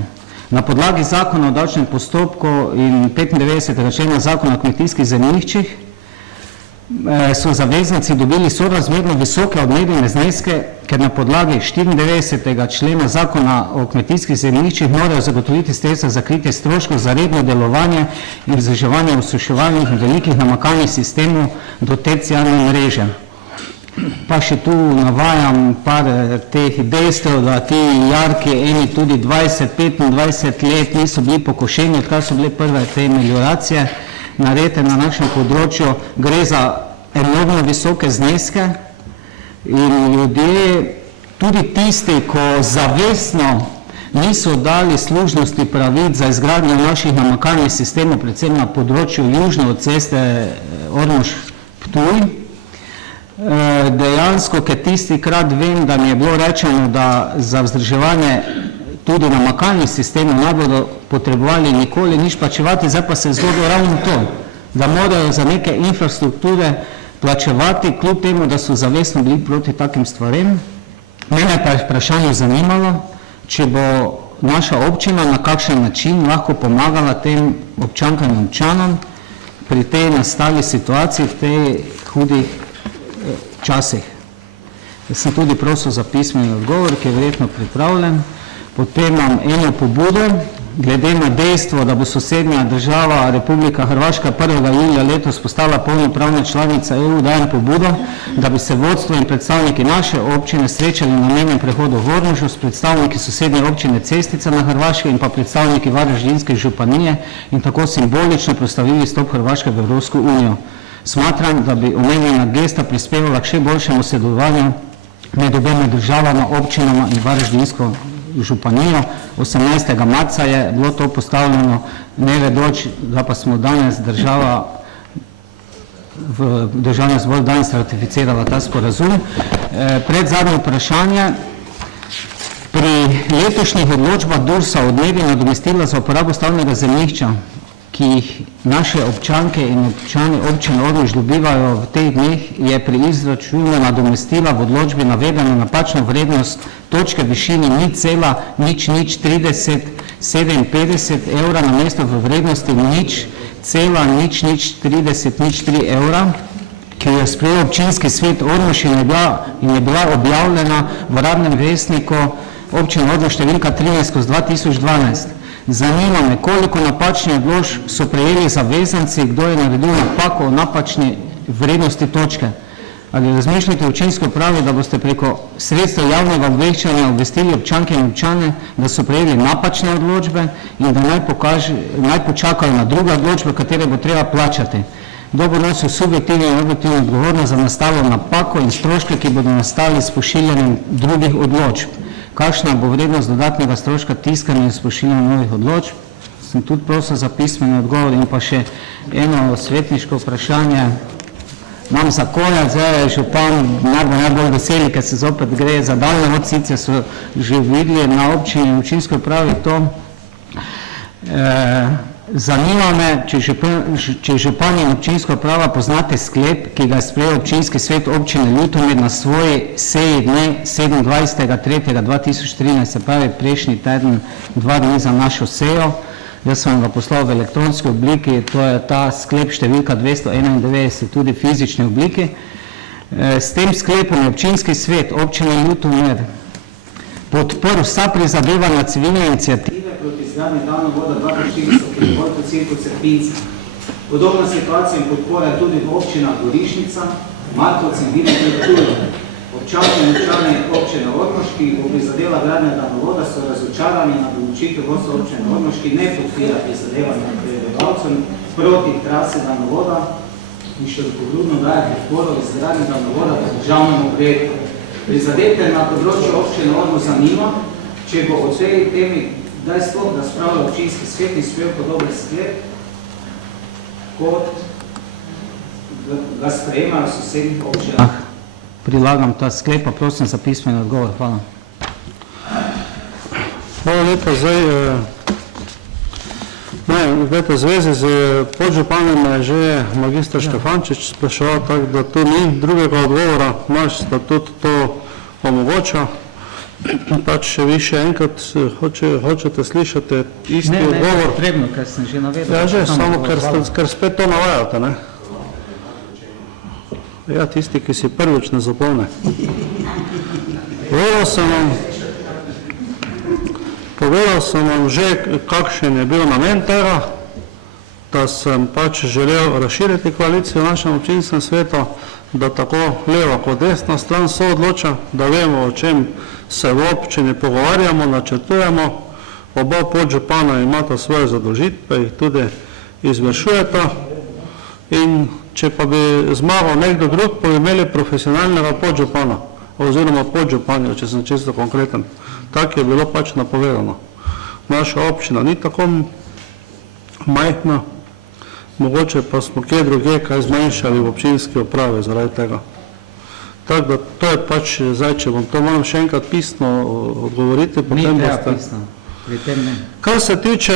Na podlagi zakona o davčnem postopku in 95. člena zakona o kmetijskih zemljiščih so zavezanci dobili sorazmerno visoke odmerjene zneske, ker na podlagi 94. člena zakona o kmetijskih zemljiščih morajo zagotoviti sredstva za kritje stroškov za redno delovanje in vzdrževanje osuševalnih in velikih namakalnih sistemov do terciarne mreže. Pa še tu navajam par teh dejstev, da ti jarki, eni tudi 20-25 let niso bili pokošeni, odkar so bile prve te melioracije narejene na našem področju. Gre za enormno visoke zneske in ljudje, tudi tisti, ko zavestno niso dali služnosti pravic za izgradnjo naših namakalnih sistemov, predvsem na področju južno od ceste Ormož-Ptuj, dejansko, ker tistikrat vem, da mi je bilo rečeno, da za vzdrževanje tudi namakalnih sistemov ne bodo potrebovali nikoli nič plačevati, zdaj pa se je zgodilo ravno to, da morajo za neke infrastrukture plačevati, kljub temu, da so zavestno bili proti takim stvarem. Mene pa je vprašanje zanimalo, če bo naša občina na kakšen način lahko pomagala tem občankam in občanom pri tej nastali situaciji v tej hudih časih. Jaz sem tudi prosil za pismeni odgovor, ki je verjetno pripravljen. Potem imam eno pobudo, glede na dejstvo, da bo sosednja država Republika Hrvaška 1. julija letos postala polnopravna članica EU, dajem pobudo, da bi se vodstvo in predstavniki naše občine srečali na mejnem prehodu v Ormožu s predstavniki sosednje občine Cestica na Hrvaške in pa predstavniki Varaždinske županije in tako simbolično proslavili vstop Hrvaške v Evropsko unijo. Smatram, da bi omenjena gesta prispevala k še boljšemu sodelovanju med obema državama, občinama in Varaždinsko županijo. 18. marca je bilo to postavljeno, ne vedoč, da pa smo danes državni zbor danes ratificirala ta sporazum. Predzadnje vprašanje. Pri letošnjih odločbah DURS-a odmeri nadomestila za uporabo stavbnega zemljišča, ki jih naše občanke in občani občine Ormož dobivajo v teh dneh, je pri izračunu nadomestila v odločbi navedena napačna vrednost točke v višini 0,003057 evra namesto v vrednosti 0,003003 evra, ki jo je sprejel občinski svet Ormož in je bila objavljena v Uradnem vestniku občine Ormož številka 13/2012. Zanima me, koliko napačnih odločb so prejeli zavezanci, kdo je naredil napako o napačni vrednosti točke. Ali razmišljate občinske uprave, da boste preko sredstev javnega obveščanja obvestili občanke in občane, da so prejeli napačne odločbe in da naj počakajo na druge odločbe, katere bo treba plačati. Kdo bo nosil subjektivno in objektivno odgovornost za nastalo napako in stroške, ki bodo nastali s pošiljanjem drugih odločb? Kakšna bo vrednost dodatnega stroška tiskanja in s pošiljanjem novih odločb? Sem tudi prosil za pismeni odgovor in pa še eno svetniško vprašanje. Imam za konec, zdaj je župan najbolj veseli, ker se zopet gre za daljnovod, sicer so že videli na občini in občinski upravi to. Zanima me, če župan in občinska uprava poznate sklep, ki ga je sprejel občinski svet občine Ljutomir na svoji seji dne 27.3.2013, se pravi prejšnji teden, 2 dni za našo sejo. Jaz sem ga poslal v elektronski obliki, to je ta sklep številka 291, tudi v fizični obliki. S tem sklepom je občinski svet občine Ljutomer podprl vsa prizadevanja civilne iniciative proti izgradnji daljnovoda 2400 kV cirku Cerkvinca. Podobna situacija in podpora je tudi v občinah Gorišnica, Markovci in Vinkovci in Ptuj. Občani in občane občine Ormož, ki bo prizadela gradnja daljnovoda, so razočarani nad odločitvijo vodstva občine Ormož, ki ne podpira prizadevanja prebivalcev proti trasi daljnovoda in še pogledno daje podporo izgradnji daljnovoda v državnem projektu. Prizadete na področju občine Ormož zanima, če bo o tej temi kdaj sploh razpravljal občinski svet in sprejel podoben sklep, kot ga sprejemajo v sosednjih občinah. Prilagam ta sklep, pa prosim za pismeni odgovor. Hvala. Hvala lepa. V zvezi z podžupanom je že magister Štefančič spraševal, tako da tu ni drugega odgovora, naš statut to omogoča. Pač še vi še enkrat hočete slišati isti odgovor. Ne, potrebno, ker sem že navedel. Ja, že, samo ker spet to navajate, ne? Ja, tisti, ki si prvič ne zapomne. Povedal sem vam že, kakšen je bil namen tega, da sem pač želel razširiti koalicijo v našem občinskem svetu, da tako leva kot desna stran so odloča, da vemo, o čem se v občini pogovarjamo, načrtujemo. Oba podžupana imata svoje zadolžitve, jih tudi izvršujeta. In če pa bi zmagal nekdo drug, pa bi imeli profesionalnega podžupana, oziroma podžupanjo, če sem čisto konkreten. Tak je bilo pač napovedano. Naša občina ni tako majhna, mogoče pa smo kje druge kaj zmanjšali v občinski upravi zaradi tega. Tako da to je pač zdaj, če bom to moram še enkrat pisno odgovoriti, potem boste. Kar se tiče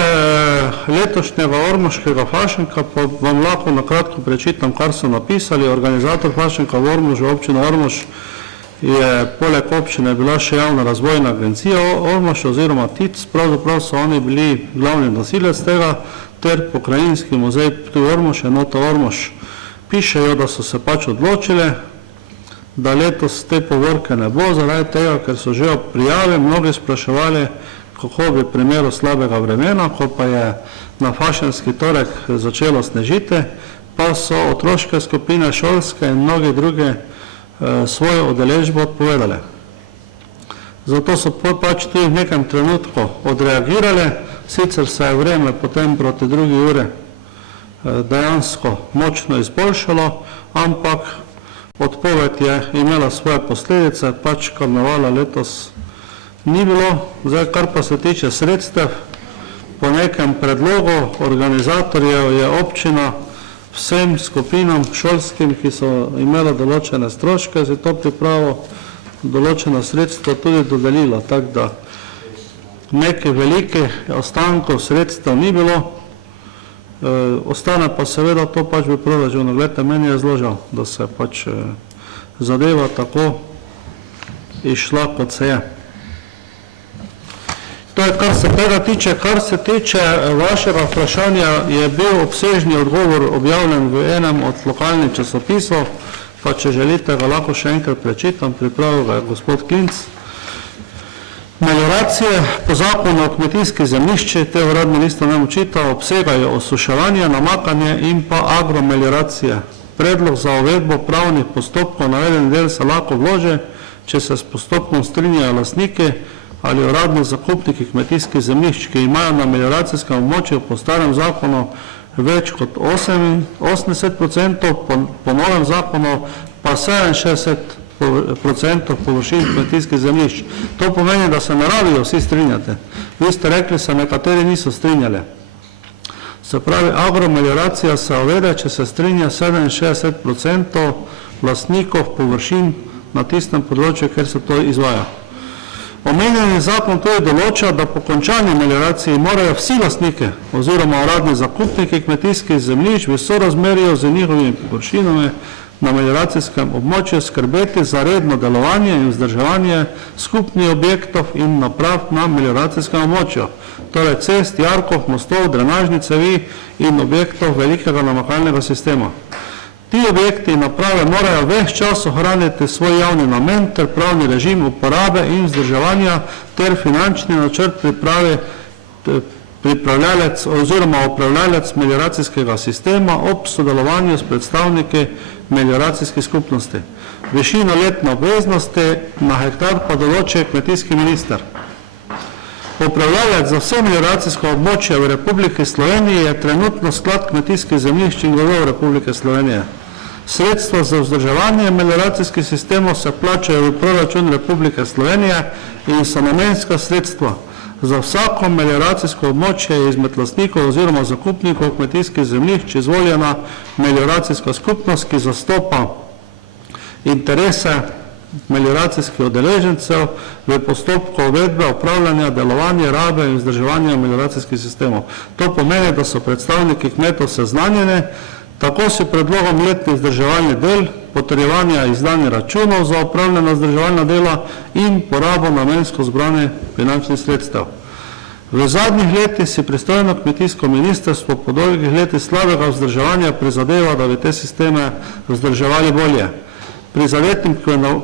letošnjega ormoškega fašenka, pa vam lahko nakratko prečitam, kar so napisali. Organizator fašenka v Ormožu, občina Ormož, je poleg občine bila še javna razvojna agencija Ormož oziroma TIC, pravzaprav so oni bili glavni nosilec tega, ter pokrajinski muzej Ptuj Ormož, enota Ormož. Pišejo, da so se pač odločile, da letos te povorke ne bo, zaradi tega, ker so že ob prijavi mnogi spraševali, kako bi v primeru slabega vremena, ko pa je na fašenski torek začelo snežiti, pa so otroške skupine, šolske in mnogi druge svojo udeležbo odpovedali. Zato so pač tudi v nekem trenutku odreagirali, sicer se je vreme potem proti 2. uri dejansko močno izboljšalo, ampak odpoved je imela svoje posledice, pač karnevala letos ni bilo. Zdaj, kar pa se tiče sredstev, po nekem predlogu organizatorjev je občina vsem skupinam šolskim, ki so imela določene stroške za to pripravo, določena sredstva tudi dodelila, tako da nekaj velikih ostankov sredstev ni bilo, ostane pa seveda to pač v proračunu. Glejte, meni je zelo žal, da se pač zadeva tako išla, kot se je. To je, kar se tega tiče. Kar se tiče vašega vprašanja, je bil obsežni odgovor objavljen v enem od lokalnih časopisov, pa če želite, ga lahko še enkrat prečitam, pripravil ga je gospod Klinc. Melioracije po zakonu o kmetijskih zemljišči, te uradni list nam očita, obsegajo osuševanje, namakanje in pa agromelioracije. Predlog za uvedbo pravnih postopkov naveden del se lahko vloži, če se s postopkom strinjajo lastniki ali uradno zakupniki kmetijskih zemljišč, ki imajo na melioracijskem območju po starem zakonu več kot 80%, po novem zakonu pa 67% površin kmetijskih zemljišč. To pomeni, da se ne rabijo vsi strinjati. Vi ste rekli, se nekateri niso strinjali. Se pravi, agromelioracija se uvede, če se strinja 67% lastnikov površin na tistem področju, kjer se to izvaja. Omenjeni zakon tudi določa, da po končani melioracije morajo vsi lastniki oziroma uradni zakupniki kmetijskih zemljišč v sorazmerju z njihovimi površinami na melioracijskem območju skrbeti za redno delovanje in vzdrževanje skupnih objektov in naprav na melioracijskem območju, torej cest, jarkov, mostov, drenažnih cevi in objektov velikega namakalnega sistema. Ti objekti in naprave morajo ves čas ohraniti svoj javni namen ter pravni režim uporabe in vzdrževanja ter finančni načrt pripravljalec oziroma upravljalec melioracijskega sistema ob sodelovanju s predstavniki melioracijskih skupnosti. Višino letne obveznosti na hektar pa določi kmetijski minister. Upravljalec za vse melioracijsko območje v Republiki Sloveniji je trenutno Sklad kmetijskih zemljišč in gozdov Republike Slovenije. Sredstva za vzdrževanje melioracijskih sistemov se plačajo v proračun Republike Slovenije in so namenska sredstva. Za vsako melioracijsko območje je izmed lastnikov oziroma zakupnikov kmetijskih zemljišč izvoljena melioracijska skupnost, ki zastopa interese melioracijskih udeležencev v postopku uvedbe, upravljanja, delovanja, rabe in vzdrževanja melioracijskih sistemov. To pomeni, da so predstavniki kmetov seznanjeni, tako si predlogom letni vzdrževalni del, potrjevanja izdanja računov za upravljena vzdrževalna dela in porabo namensko zbranih finančnih sredstev. V zadnjih letih si pristojno kmetijsko ministrstvo po dolgih letih slabega vzdrževanja prizadeva, da bi te sisteme vzdrževali bolje. Prizadetim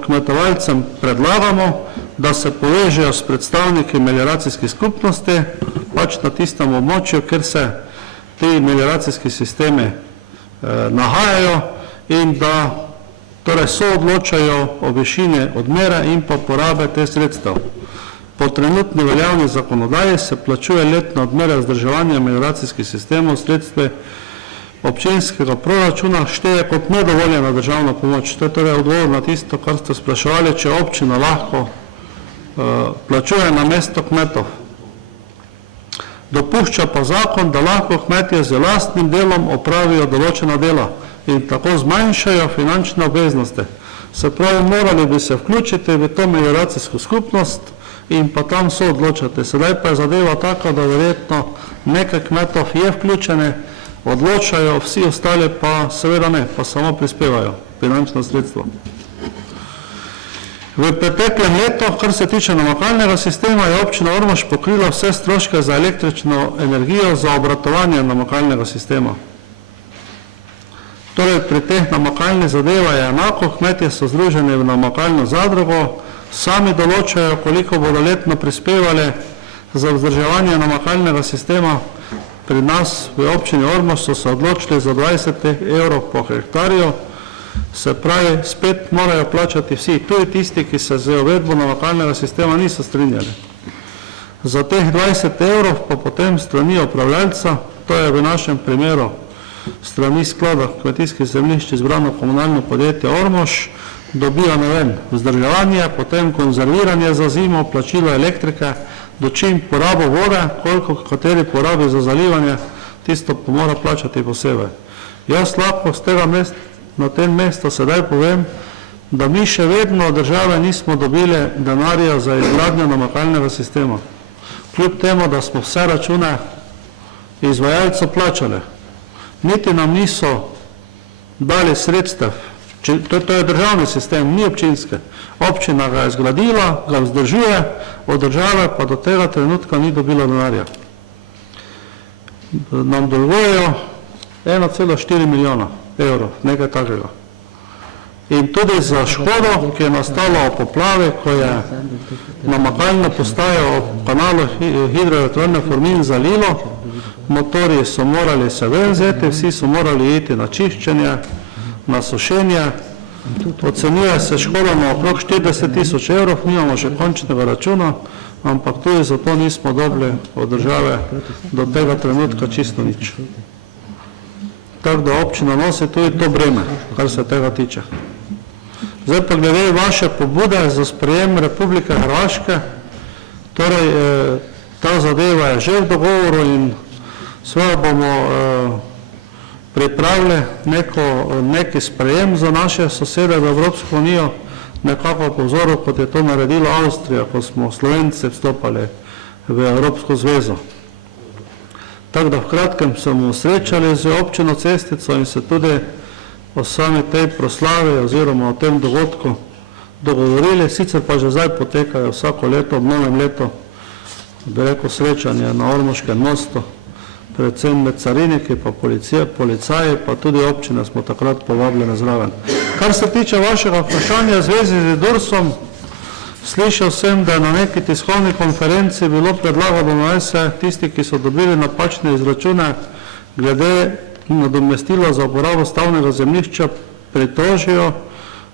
kmetovalcem predlagamo, da se povežejo s predstavniki melioracijskih skupnosti, pač na tistem območju, kjer se ti melioracijski sistemi nahajajo in da torej soodločajo o višini odmere in pa porabe teh sredstev. Po trenutni veljavni zakonodaji se plačuje letna odmera vzdrževanja melioracijskih sistemov, sredstvi občinskega proračuna šteje kot nedovoljena državna pomoč. To je torej odgovor na tisto, kar ste spraševali, če občina lahko plačuje na mesto kmetov. Dopušča pa zakon, da lahko kmetje z lastnim delom opravijo določena dela in tako zmanjšajo finančne obveznosti. Se pravi, morali bi se vključiti v to melioracijsko skupnost in pa tam so odločati. Sedaj pa je zadeva taka, da verjetno nekaj kmetov je vključene, odločajo, vsi ostali pa seveda ne, pa samo prispevajo finančna sredstva. V preteklem letu, kar se tiče namakalnega sistema, je občina Ormož pokrila vse stroške za električno energijo za obratovanje namakalnega sistema. Torej, pri teh namakalnih zadevah je enako, kmetje so združeni v namakalno zadrugo, sami določajo, koliko bodo letno prispevali za vzdrževanje namakalnega sistema. Pri nas v občini Ormož so se odločili za 20 evrov po hektarju, se pravi, spet morajo plačati vsi, tudi tisti, ki se z uvedbo namakalnega sistema niso strinjali. Za teh 20 evrov pa potem strani upravljalca, to je v našem primeru strani sklada kmetijskih zemljišč izbrano komunalno podjetje Ormož, dobijo, ne vem, vzdrževanje, potem konzerviranje za zimo, plačilo elektrike, dočim porabo vode, koliko kateri porabi za zalivanje, tisto pa mora plačati posebej. Jaz lahko z tega mesta, na tem mestu sedaj povem, da mi še vedno od države nismo dobili denarja za izgradnjo namakalnega sistema. Kljub temu, da smo vse račune izvajalcev plačali. Niti nam niso dali sredstev. To je državni sistem, ni občinske. Občina ga je zgradila, ga vzdržuje, od države pa do tega trenutka ni dobila denarja. Nam dolgujejo 1,4 milijona evrov, nekaj takega. In tudi za škodo, ki je nastala v poplavi, ko je namakalno postajo ob kanalu hidroelektrarne Formin zalilo, motorji so morali se ven vzeti, vsi so morali iti na čiščenje, na sušenje. Ocenjuje se škoda na okrog 40 000 evrov, nimamo še končnega računa, ampak tudi zato nismo dobili od države do tega trenutka čisto nič. tako da občina nosi tudi to breme, kar se tega tiče. Zdaj pa glede vaše pobude za sprejem Republike Hrvaške, torej ta zadeva je že v dogovoru in seveda bomo pripravili neki sprejem za naše sosede v Evropsko unijo, nekako po vzoru, kot je to naredila Avstrija, ko smo Slovenci vstopali v Evropsko zvezo. Tako da v kratkem smo srečali z občino Cestico in se tudi o sami tej proslavi oziroma o tem dogodku dogovorili, sicer pa že zdaj potekajo vsako leto, ob novem letu, bi rekel, srečanje na Ormoškem mostu, predvsem med cariniki, pa policaji, pa tudi občine smo takrat povabljene zraven. Kar se tiče vašega vprašanja v zvezi z Dursom, slišal sem, da je na neki tiskovni konferenci bilo predlagano, da se tisti, ki so dobili napačne izračune glede nadomestila za uporabo stavnega zemljišča, pritožijo.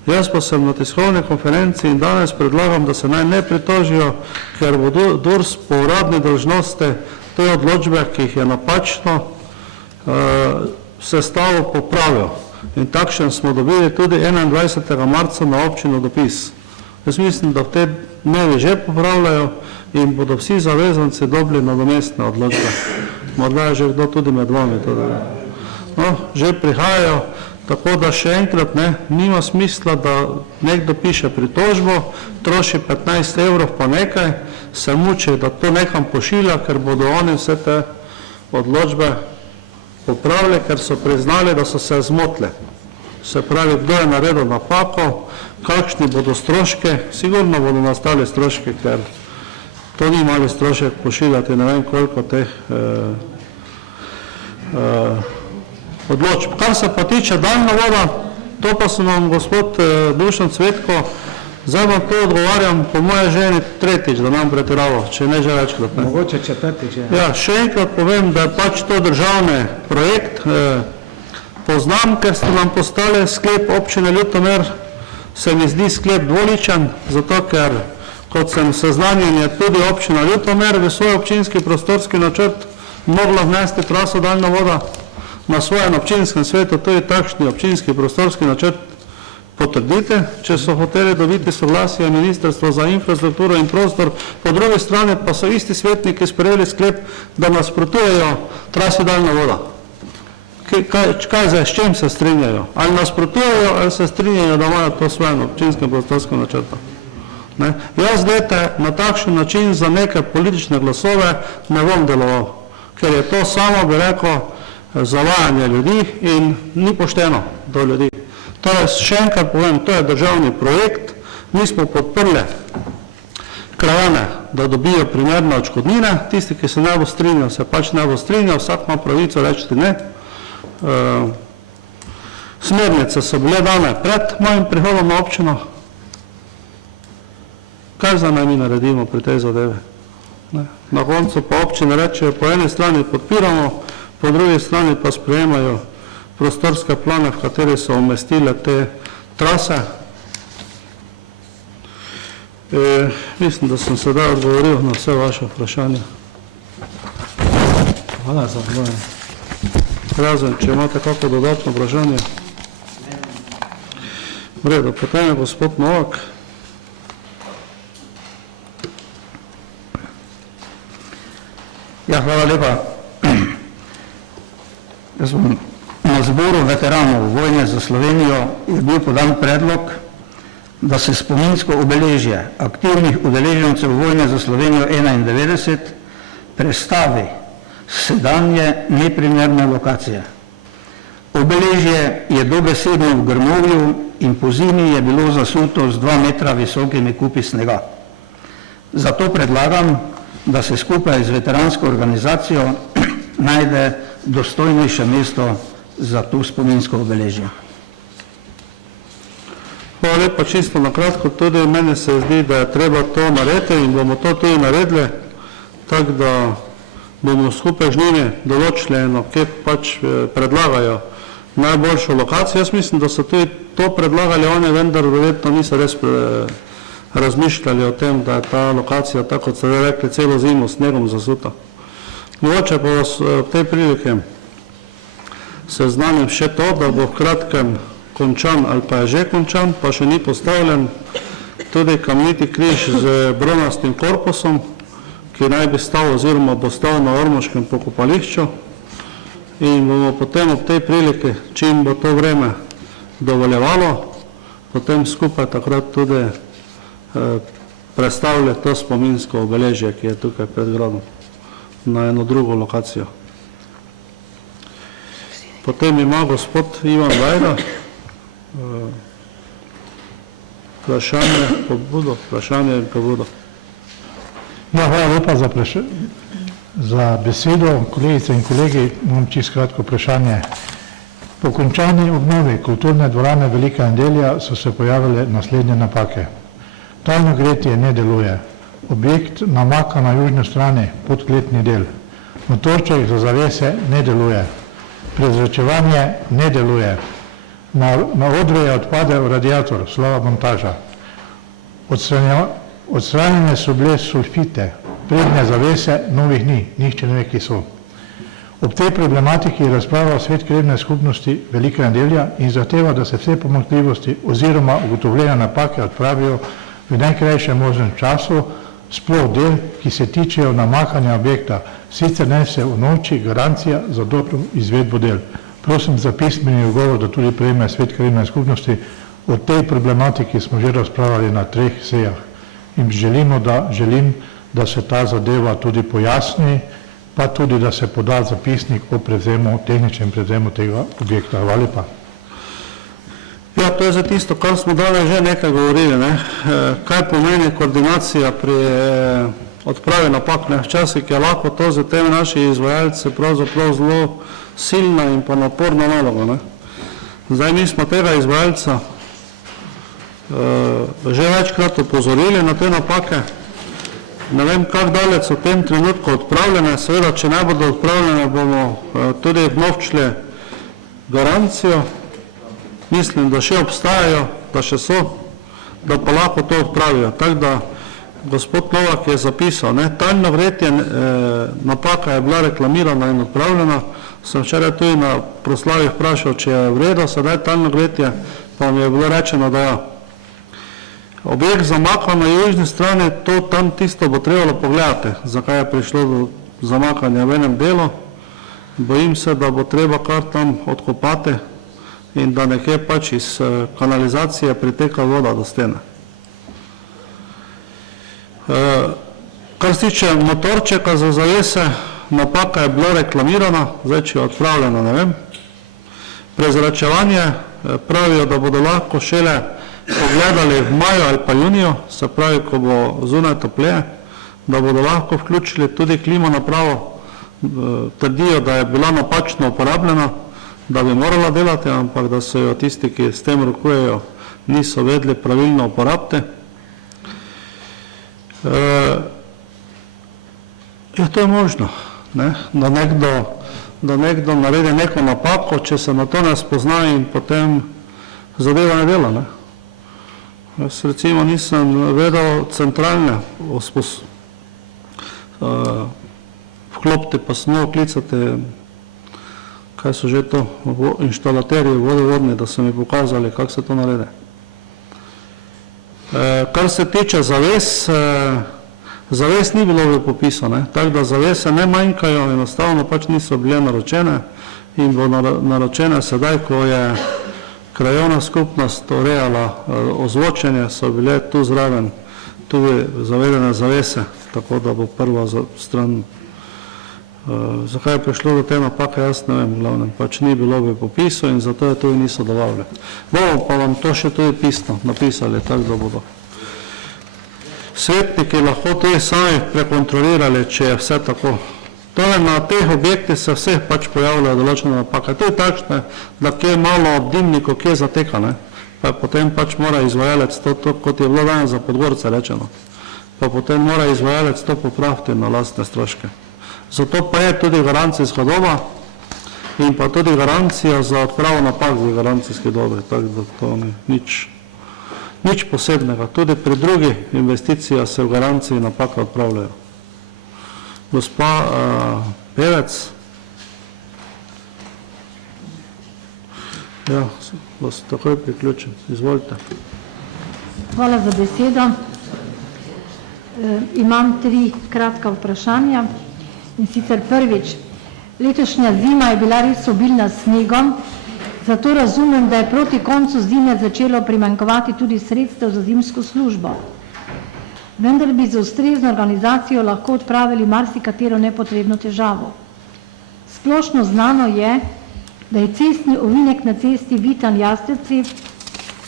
Jaz pa sem na tiskovni konferenci in danes predlagam, da se naj ne pritožijo, ker bo Durs po uradni dolžnosti te odločbe, ki jih je napačno sestavil, popravil. In takšen smo dobili tudi 21. marca na občino dopis. Jaz mislim, da v te dnevi že popravljajo in bodo vsi zavezanci dobili nadomestne odločbe. Morda je že kdo tudi med vami. No, že prihajajo, tako da še enkrat nima smisla, da nekdo piše pritožbo, troši 15 evrov pa nekaj, se muči, da to nekam pošilja, ker bodo oni vse te odločbe popravili, ker so priznali, da so se zmotili. Se pravi, kdo je naredil napako, kakšni bodo stroške, sigurno bodo nastali stroške, ker to ni mali strošek pošiljati, ne vem koliko teh odločb. Kar se pa tiče daljnovoda, to pa so nam gospod Dušan Cvetko, zdaj vam to odgovarjam po moje ženi tretjič, da nam pretiravo, če ne že večkrat. Mogoče četrtič. Ja, še enkrat povem, da je pač to državni projekt, poznam, ker ste nam postali sklep občine Ljutomer, se mi zdi sklep dvoličen, zato ker, kot sem seznanjen, je tudi občina Ljutomer v svoj občinski prostorski načrt mogla vnesti traso daljnovoda, na svojem občinskem svetu tudi takšni občinski prostorski načrt potrdite, če so hoteli dobiti soglasje Ministrstva za infrastrukturo in prostor, po drugi strani pa so isti svetniki sprejeli sklep, da nasprotujejo trasi daljnovoda. Kaj zdaj, s čim se strinjajo? Ali nasprotujejo, ali se strinjajo, da imajo to svojem občinskem prostorskem načrtu? Jaz dajte na takšen način za neke politične glasove ne bom deloval, ker je to samo, bi rekel, zavajanje ljudi in ni pošteno do ljudi. Torej, še enkrat povem, to je državni projekt, mi smo podprli krajane, da dobijo primerne odškodnine, tisti, ki se ne bo strinjal, se pač ne bo strinjal, vsak ima pravico reči ne. Smernice so bile dane pred mojim prihodom na občino. Kaj za naj mi naredimo pri tej zadevi? Na koncu pa občine rečejo, po eni strani podpiramo, po drugi strani pa sprejemajo prostorske plane, v kateri so umestile te trase. Mislim, da sem sedaj odgovoril na vse vaše vprašanje. Hvala za odgovor. Razen, če imate kako dodatno vprašanje. V redu, potem je gospod Novak. Ja, hvala lepa. Jaz bom na zboru veteranov vojne za Slovenijo je bil podan predlog, da se spominsko obeležje aktivnih udeležencev vojne za Slovenijo 91 prestavi sedanje neprimerne lokacije. Obeležje je dobesedno v grmovju in po zimi je bilo zasuto z 2 metra visokimi kupi snega. Zato predlagam, da se skupaj z veteransko organizacijo najde dostojnejše mesto za to spominsko obeležje. Hvala lepa, čisto na kratko, tudi meni se zdi, da je treba to narediti in bomo to tudi naredili, tako da bomo skupaj z njimi določili eno, kje pač predlagajo najboljšo lokacijo. Jaz mislim, da so tudi to predlagali oni, vendar verjetno niso res razmišljali o tem, da je ta lokacija, tako kot so rekli, celo zimo s snegom zasuta. Mogoče pa vas v tej prilike seznanim še to, da bo v kratkem končan ali pa je že končan, pa še ni postavljen tudi kamniti križ z bronastim korpusom, ki naj bi stal oziroma bo stal na ormoškem pokopališču in bomo potem ob tej priliki, čim bo to vreme dovoljevalo, potem skupaj takrat tudi predstavlja to spominsko obeležje, ki je tukaj pred gradom, na eno drugo lokacijo. Potem ima gospod Ivan Vajda vprašanje in pobudo. Ja, hvala lepa za besedo. Kolegice in kolegi, imam čisto kratko vprašanje. Po končani obnovi kulturne dvorane Velika nedelja so se pojavile naslednje napake. Talno gretje ne deluje. Objekt namaka na južni strani, podkletni del. Motorček za zavese ne deluje. Prezračevanje ne deluje. Na odru je odpadel radiator, slaba montaža. Odstranjene so bile sulfite, prednje zavese novih ni, nihče ne ve, ki so. Ob tej problematiki je razprava Svet krajevne skupnosti Velika nedelja in zahteva, da se vse pomanjkljivosti oziroma ugotovljene napake odpravijo v najkrajšem možnem času, sploh del, ki se tičejo namakanja objekta, sicer ne se v noči garancija za dobro izvedbo del. Prosim za pismeni odgovor, da tudi prejme Svet krajevne skupnosti. O tej problematiki smo že razpravljali na 3 sejah in želim, da se ta zadeva tudi pojasni, pa tudi, da se poda zapisnik o tehničnem prevzemu tega objekta. Hvala lepa. Ja, to je za tisto, kar smo danes že nekaj govorili, ne? Kaj pomeni koordinacija pri odpravi napak, ne? Včasih je lahko to za te naši izvajalce pravzaprav zelo silna in pa naporna naloga, ne? Zdaj mi smo tega izvajalca že večkrat opozorili na te napake, ne vem, kako daleč so v tem trenutku odpravljene, seveda, če ne bodo odpravljene, bomo tudi vnovčili garancijo, mislim, da še obstajajo, da še so, da pa lahko to odpravijo. Tako da, gospod Novak je zapisal, ne, talno gretje napaka je bila reklamirana in odpravljena, sem včeraj tudi na proslavi vprašal, če je v redu, sedaj talno gretje, pa mi je bilo rečeno, da ja. Objekt zamaka na južni strani, to tam tisto bo trebalo pogledati, zakaj je prišlo do zamakanja v enem delu. Bojim se, da bo treba kar tam odkopati in da nekje pač iz kanalizacije priteka voda do stene. Kar se tiče motorčeka za zavese, napaka je bila reklamirana, zdaj če je odpravljena, ne vem. Prezračevanje pravijo, da bodo lahko šele pogledali v maju ali pa juniju, se pravi, ko bo zunaj topleje, da bodo lahko vključili tudi klimo napravo, trdijo, da je bila napačno uporabljena, da bi morala delati, ampak da so jo tisti, ki s tem rokujejo, niso vedeli pravilno uporabiti. Ja, to je možno, ne? Da nekdo naredi neko napako, če se na to ne spozna in potem zadeva ne dela, ne? Jaz recimo nisem vedel centralne vklopiti, pa smo klicati, kaj so že to, inštalaterji vodovodni, da so mi pokazali, kako se to naredi. Kar se tiče zaves ni bilo v popisu, tako da zavese ne manjkajo, enostavno pač niso bile naročene in bo naročene sedaj, ko je krajevna skupnost urejala ozvočenje, so bile tu zraven tudi zavedene zavese, tako da bo prva stran. Zakaj je prišlo do te napake, jaz ne vem, glavnem, pač ni bilo v popisu in zato je tudi niso dovolili. Bomo pa vam to še tudi pisno napisali, tako da bodo svetniki lahko tudi sami prekontrolirali, če je vse tako. Torej, na teh objektih se vseh pač pojavljajo določene napake. To je takšne, da kje malo ob dimniku, kje zateka, ne? Pa potem pač mora izvajalec to, kot je bilo danes za Podgorce rečeno, pa potem mora izvajalec to popraviti na lastne stroške. Zato pa je tudi garancijska doba in pa tudi garancija za odpravo napak v garancijski dobi, tako da to ni nič posebnega. Tudi pri drugih investicijah se v garanciji napake odpravljajo. Gospa Pevec. Ja, vas takoj priključim. Izvolite. Hvala za besedo. Imam 3 kratka vprašanja. In sicer prvič, letošnja zima je bila res obilna s snegom, zato razumem, da je proti koncu zime začelo primanjkovati tudi sredstev za zimsko službo. Vendar bi z ustrezno organizacijo lahko odpravili marsikatero nepotrebno težavo. Splošno znano je, da je cestni ovinek na cesti Vitanj-Jastrebci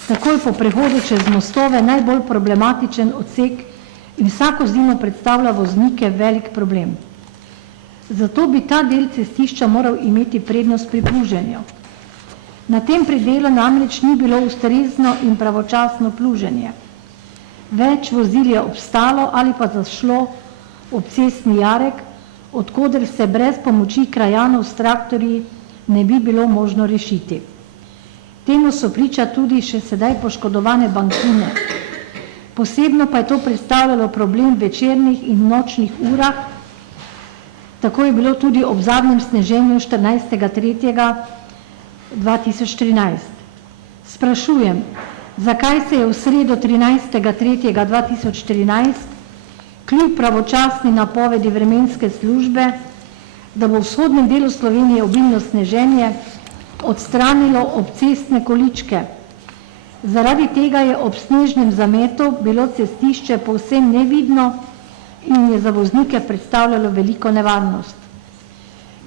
takoj po prehodu čez mostove najbolj problematičen odsek in vsako zimo predstavlja voznike velik problem. Zato bi ta del cestišča moral imeti prednost pri pluženju. Na tem predelu namreč ni bilo ustrezno in pravočasno pluženje. Več vozil je obstalo ali pa zašlo ob cestni jarek, odkoder se brez pomoči krajanov s traktorji ne bi bilo možno rešiti. Temu so priča tudi še sedaj poškodovane bankine. Posebno pa je to predstavljalo problem v večernih in nočnih urah. Tako je bilo tudi ob zadnjem sneženju 14.3.2013. Sprašujem, zakaj se je v sredo 13.3.2014 kljub pravočasni napovedi vremenske službe, da bo v vzhodnem delu Slovenije obilno sneženje, odstranilo obcestne količke. Zaradi tega je ob snežnem zametu bilo cestišče povsem nevidno in je za voznike predstavljalo veliko nevarnost.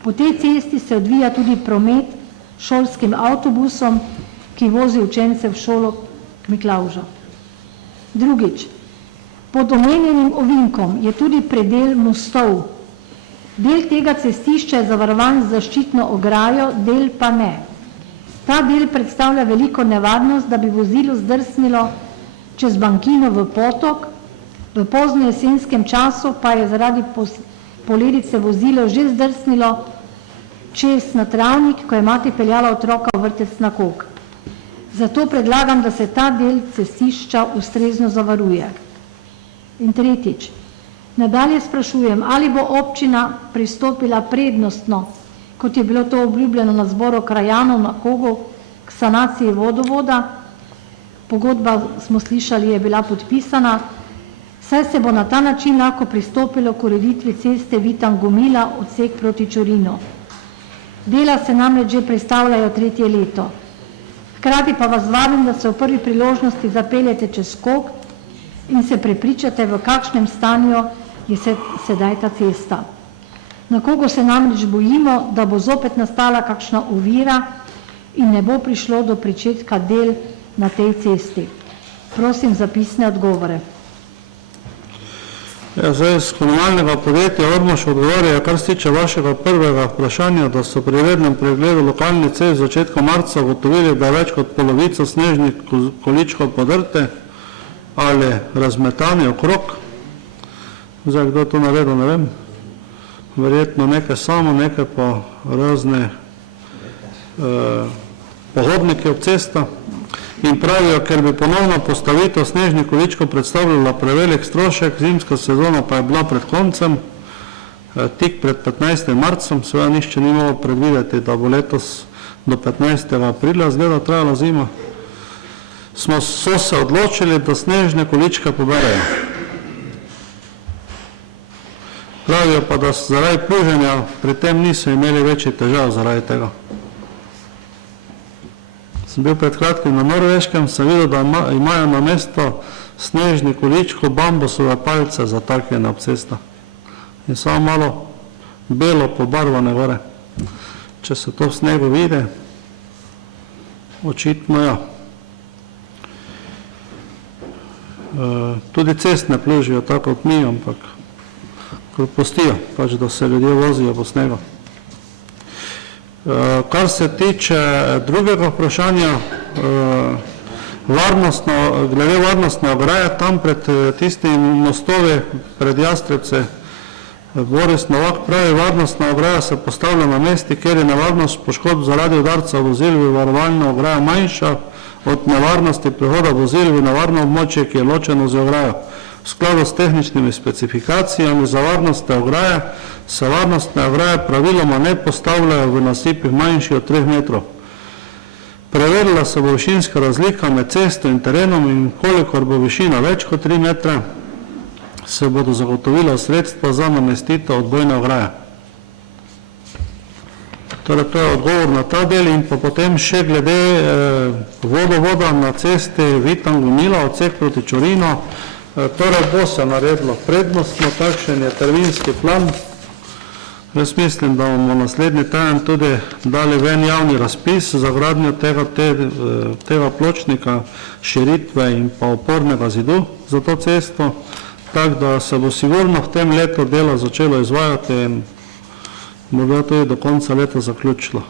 Po tej cesti se odvija tudi promet šolskim avtobusom, ki vozi učence v šolo k Miklavžu. Drugič, pod omenjenim ovinkom je tudi predel mostov. Del tega cestišča je zavarovan z zaščitno ograjo, del pa ne. Ta del predstavlja veliko nevarnost, da bi vozilo zdrsnilo čez bankino v potok, v pozno jesenskem času pa je zaradi poledice vozilo že zdrsnilo čez na travnik, ko je mati peljala otroka v vrtec na kok. Zato predlagam, da se ta del cestišča ustrezno zavaruje. In tretjič, nadalje sprašujem, ali bo občina pristopila prednostno, kot je bilo to obljubljeno na zboru krajanov na Kogu, k sanaciji vodovoda. Pogodba, smo slišali, je bila podpisana, saj se bo na ta način lahko pristopilo k ureditvi ceste Vitanj-Gomila odsek proti Čorinu. Dela se namreč že predstavljajo 3. leto. Hkrati pa vas vabim, da se v prvi priložnosti zapeljete čez Kog in se prepričate, v kakšnem stanju je sedaj ta cesta. Na Kogu se namreč bojimo, da bo zopet nastala kakšna ovira in ne bo prišlo do pričetka del na tej cesti. Prosim za pisne odgovore. Ja, zdaj z komunalnega podjetja Ormož odgovarja, kar se tiče vašega prvega vprašanja, da so pri rednem pregledu lokalnih cest v začetku marca ugotovili, da je več kot polovico snežnih količkov podrte ali razmetanje okrog. Zdaj, kdo to naredil, ne vem. Verjetno nekaj samo, nekaj pa razne pohodniki ob cesta. In pravijo, ker bi ponovno postavitev snežnih količkov predstavljala prevelik strošek, zimska sezona pa je bila pred koncem, tik pred 15. marcem, seveda nišče ni mogel predvideti, da bo letos do 15. aprila zgleda trajala zima. So se odločili, da snežne količke poberejo. Pravijo pa, da zaradi pluženja pri tem niso imeli večji težav zaradi tega. Sem bil pred kratkim na Norveškem, sem videl, da imajo na mesto snežnih količkov bambusove palice zataknjene ob cestah. In samo malo belo pobarvane gore. Če se to v snegu vidi, očitno ja. Tudi cestne plužijo tako kot mi, ampak pustijo, pač da se ljudje vozijo po snegu. Kar se tiče drugega vprašanja, glede varnostne ograje, tam pred tistimi mostovi, pred Jastrebci, Boris Novak pravi, varnostna ograja se postavlja na mesti, kjer je nevarnost poškodb zaradi udarca vozil v varovalno ograjo manjša od nevarnosti prihoda vozil v nevarno območje, ki je ločeno z ograjo. V skladu s tehničnimi specifikacijami za varnostne ograje se varnostne ograje praviloma ne postavljajo v nasipih manjših od 3 metrov. Preverila se bo višinska razlika med cesto in terenom in kolikor bo višina več kot 3 metre, se bodo zagotovila sredstva za namestitev odbojne ograje. Torej, to je odgovor na ta del in pa potem še glede vodovoda na cesti Vitan-Gonila, odsek proti Čorinu. Torej, bo se naredilo prednostno, takšen je terminski plan. Jaz mislim, da bomo naslednji teden tudi dali ven javni razpis za gradnjo tega pločnika, širitve in pa opornega zidu za to cesto, tako da se bo sigurno v tem letu delo začelo izvajati in morda tudi do konca leta zaključilo.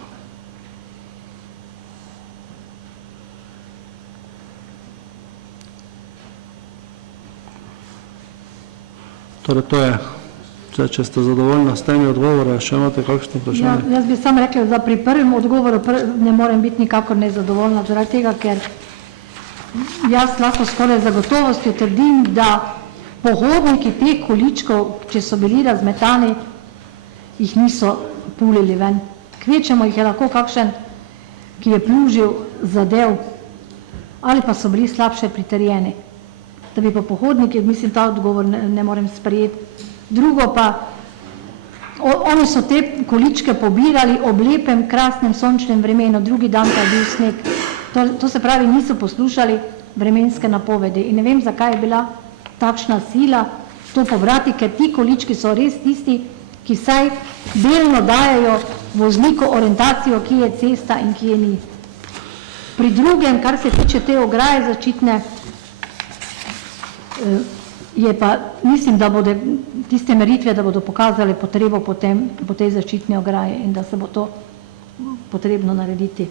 Torej, to je, če ste zadovoljni s temi odgovore, še imate kakšno vprašanje? Jaz bi samo rekla, da pri prvem odgovoru ne morem biti nikakor nezadovoljna, zaradi tega, ker jaz lahko skoraj zagotovostjo trdim, da pohodniki teh količkov, če so bili razmetani, jih niso pulili ven. Kvečemo jih je lahko kakšen, ki je plužil zadev, ali pa so bili slabše pritrjeni. Da bi pa pohodniki, mislim, ta odgovor ne morem sprejeti. Drugo pa, oni so te količke pobirali ob lepem, krasnem, sončnem vremenu, drugi dan pa je bil sneg. To se pravi, niso poslušali vremenske napovedi in ne vem, zakaj je bila takšna sila to pobrati, ker ti količki so res tisti, ki saj delno dajajo vozniku orientacijo, ki je cesta in ki je ni. Pri drugem, kar se tiče te ograje zaščitne, je pa, mislim, da bodo tiste meritve, da bodo pokazali potrebo po tej zaščitni ograji in da se bo to potrebno narediti.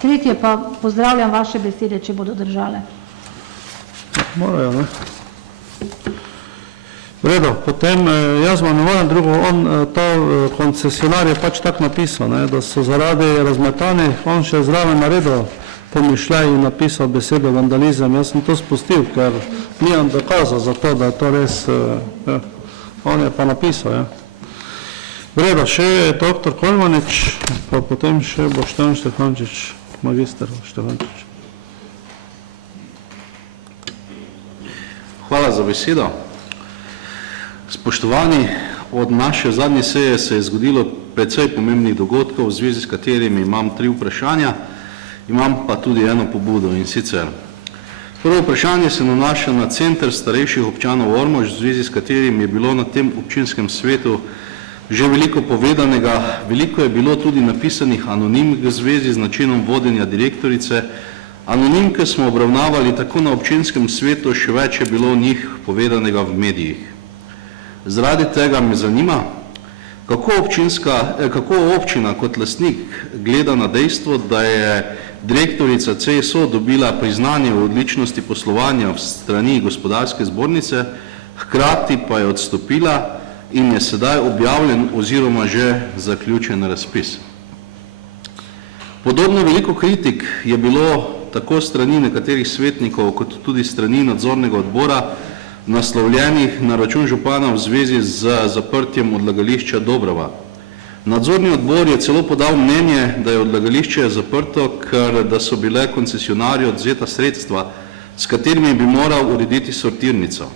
Tretje pa pozdravljam vaše besede, če bodo držale. Morajo, ne? V redu, potem jaz vam ne morem drugo, ta koncesionar je pač tak napisal, da so zaradi razmetanih, on še zraven naredil pomišljaj in napisal besedo vandalizem. Jaz sem to spustil, ker nimam dokazal za to, da je to res, on je pa napisal. V redu, še dr. Kolmanič, pa potem še Boštjan Štefančič, magister Štefančič. Hvala za besedo. Spoštovani, od naše zadnje seje se je zgodilo precej pomembnih dogodkov, v zvezi s katerimi imam 3 vprašanja, imam pa tudi eno pobudo in sicer. Prvo vprašanje se nanaša na Center starejših občanov Ormož, v zvezi s katerim je bilo na tem občinskem svetu že veliko povedanega, veliko je bilo tudi napisanih anonimk v zvezi z načinom vodenja direktorice. Anonimke smo obravnavali tako na občinskem svetu, še več je bilo njih povedanega v medijih. Zaradi tega me zanima, kako občina kot lastnik gleda na dejstvo, da je direktorica CSO dobila priznanje o odličnosti poslovanja v strani gospodarske zbornice, hkrati pa je odstopila in je sedaj objavljen oziroma že zaključen razpis. Podobno veliko kritik je bilo tako strani nekaterih svetnikov, kot tudi strani nadzornega odbora, naslovljenih na račun župana v zvezi z zaprtjem odlagališča Dobrava. Nadzorni odbor je celo podal mnenje, da je odlagališče zaprto, ker da so bile koncesionarju odvzeta sredstva, s katerimi bi moral urediti sortirnico.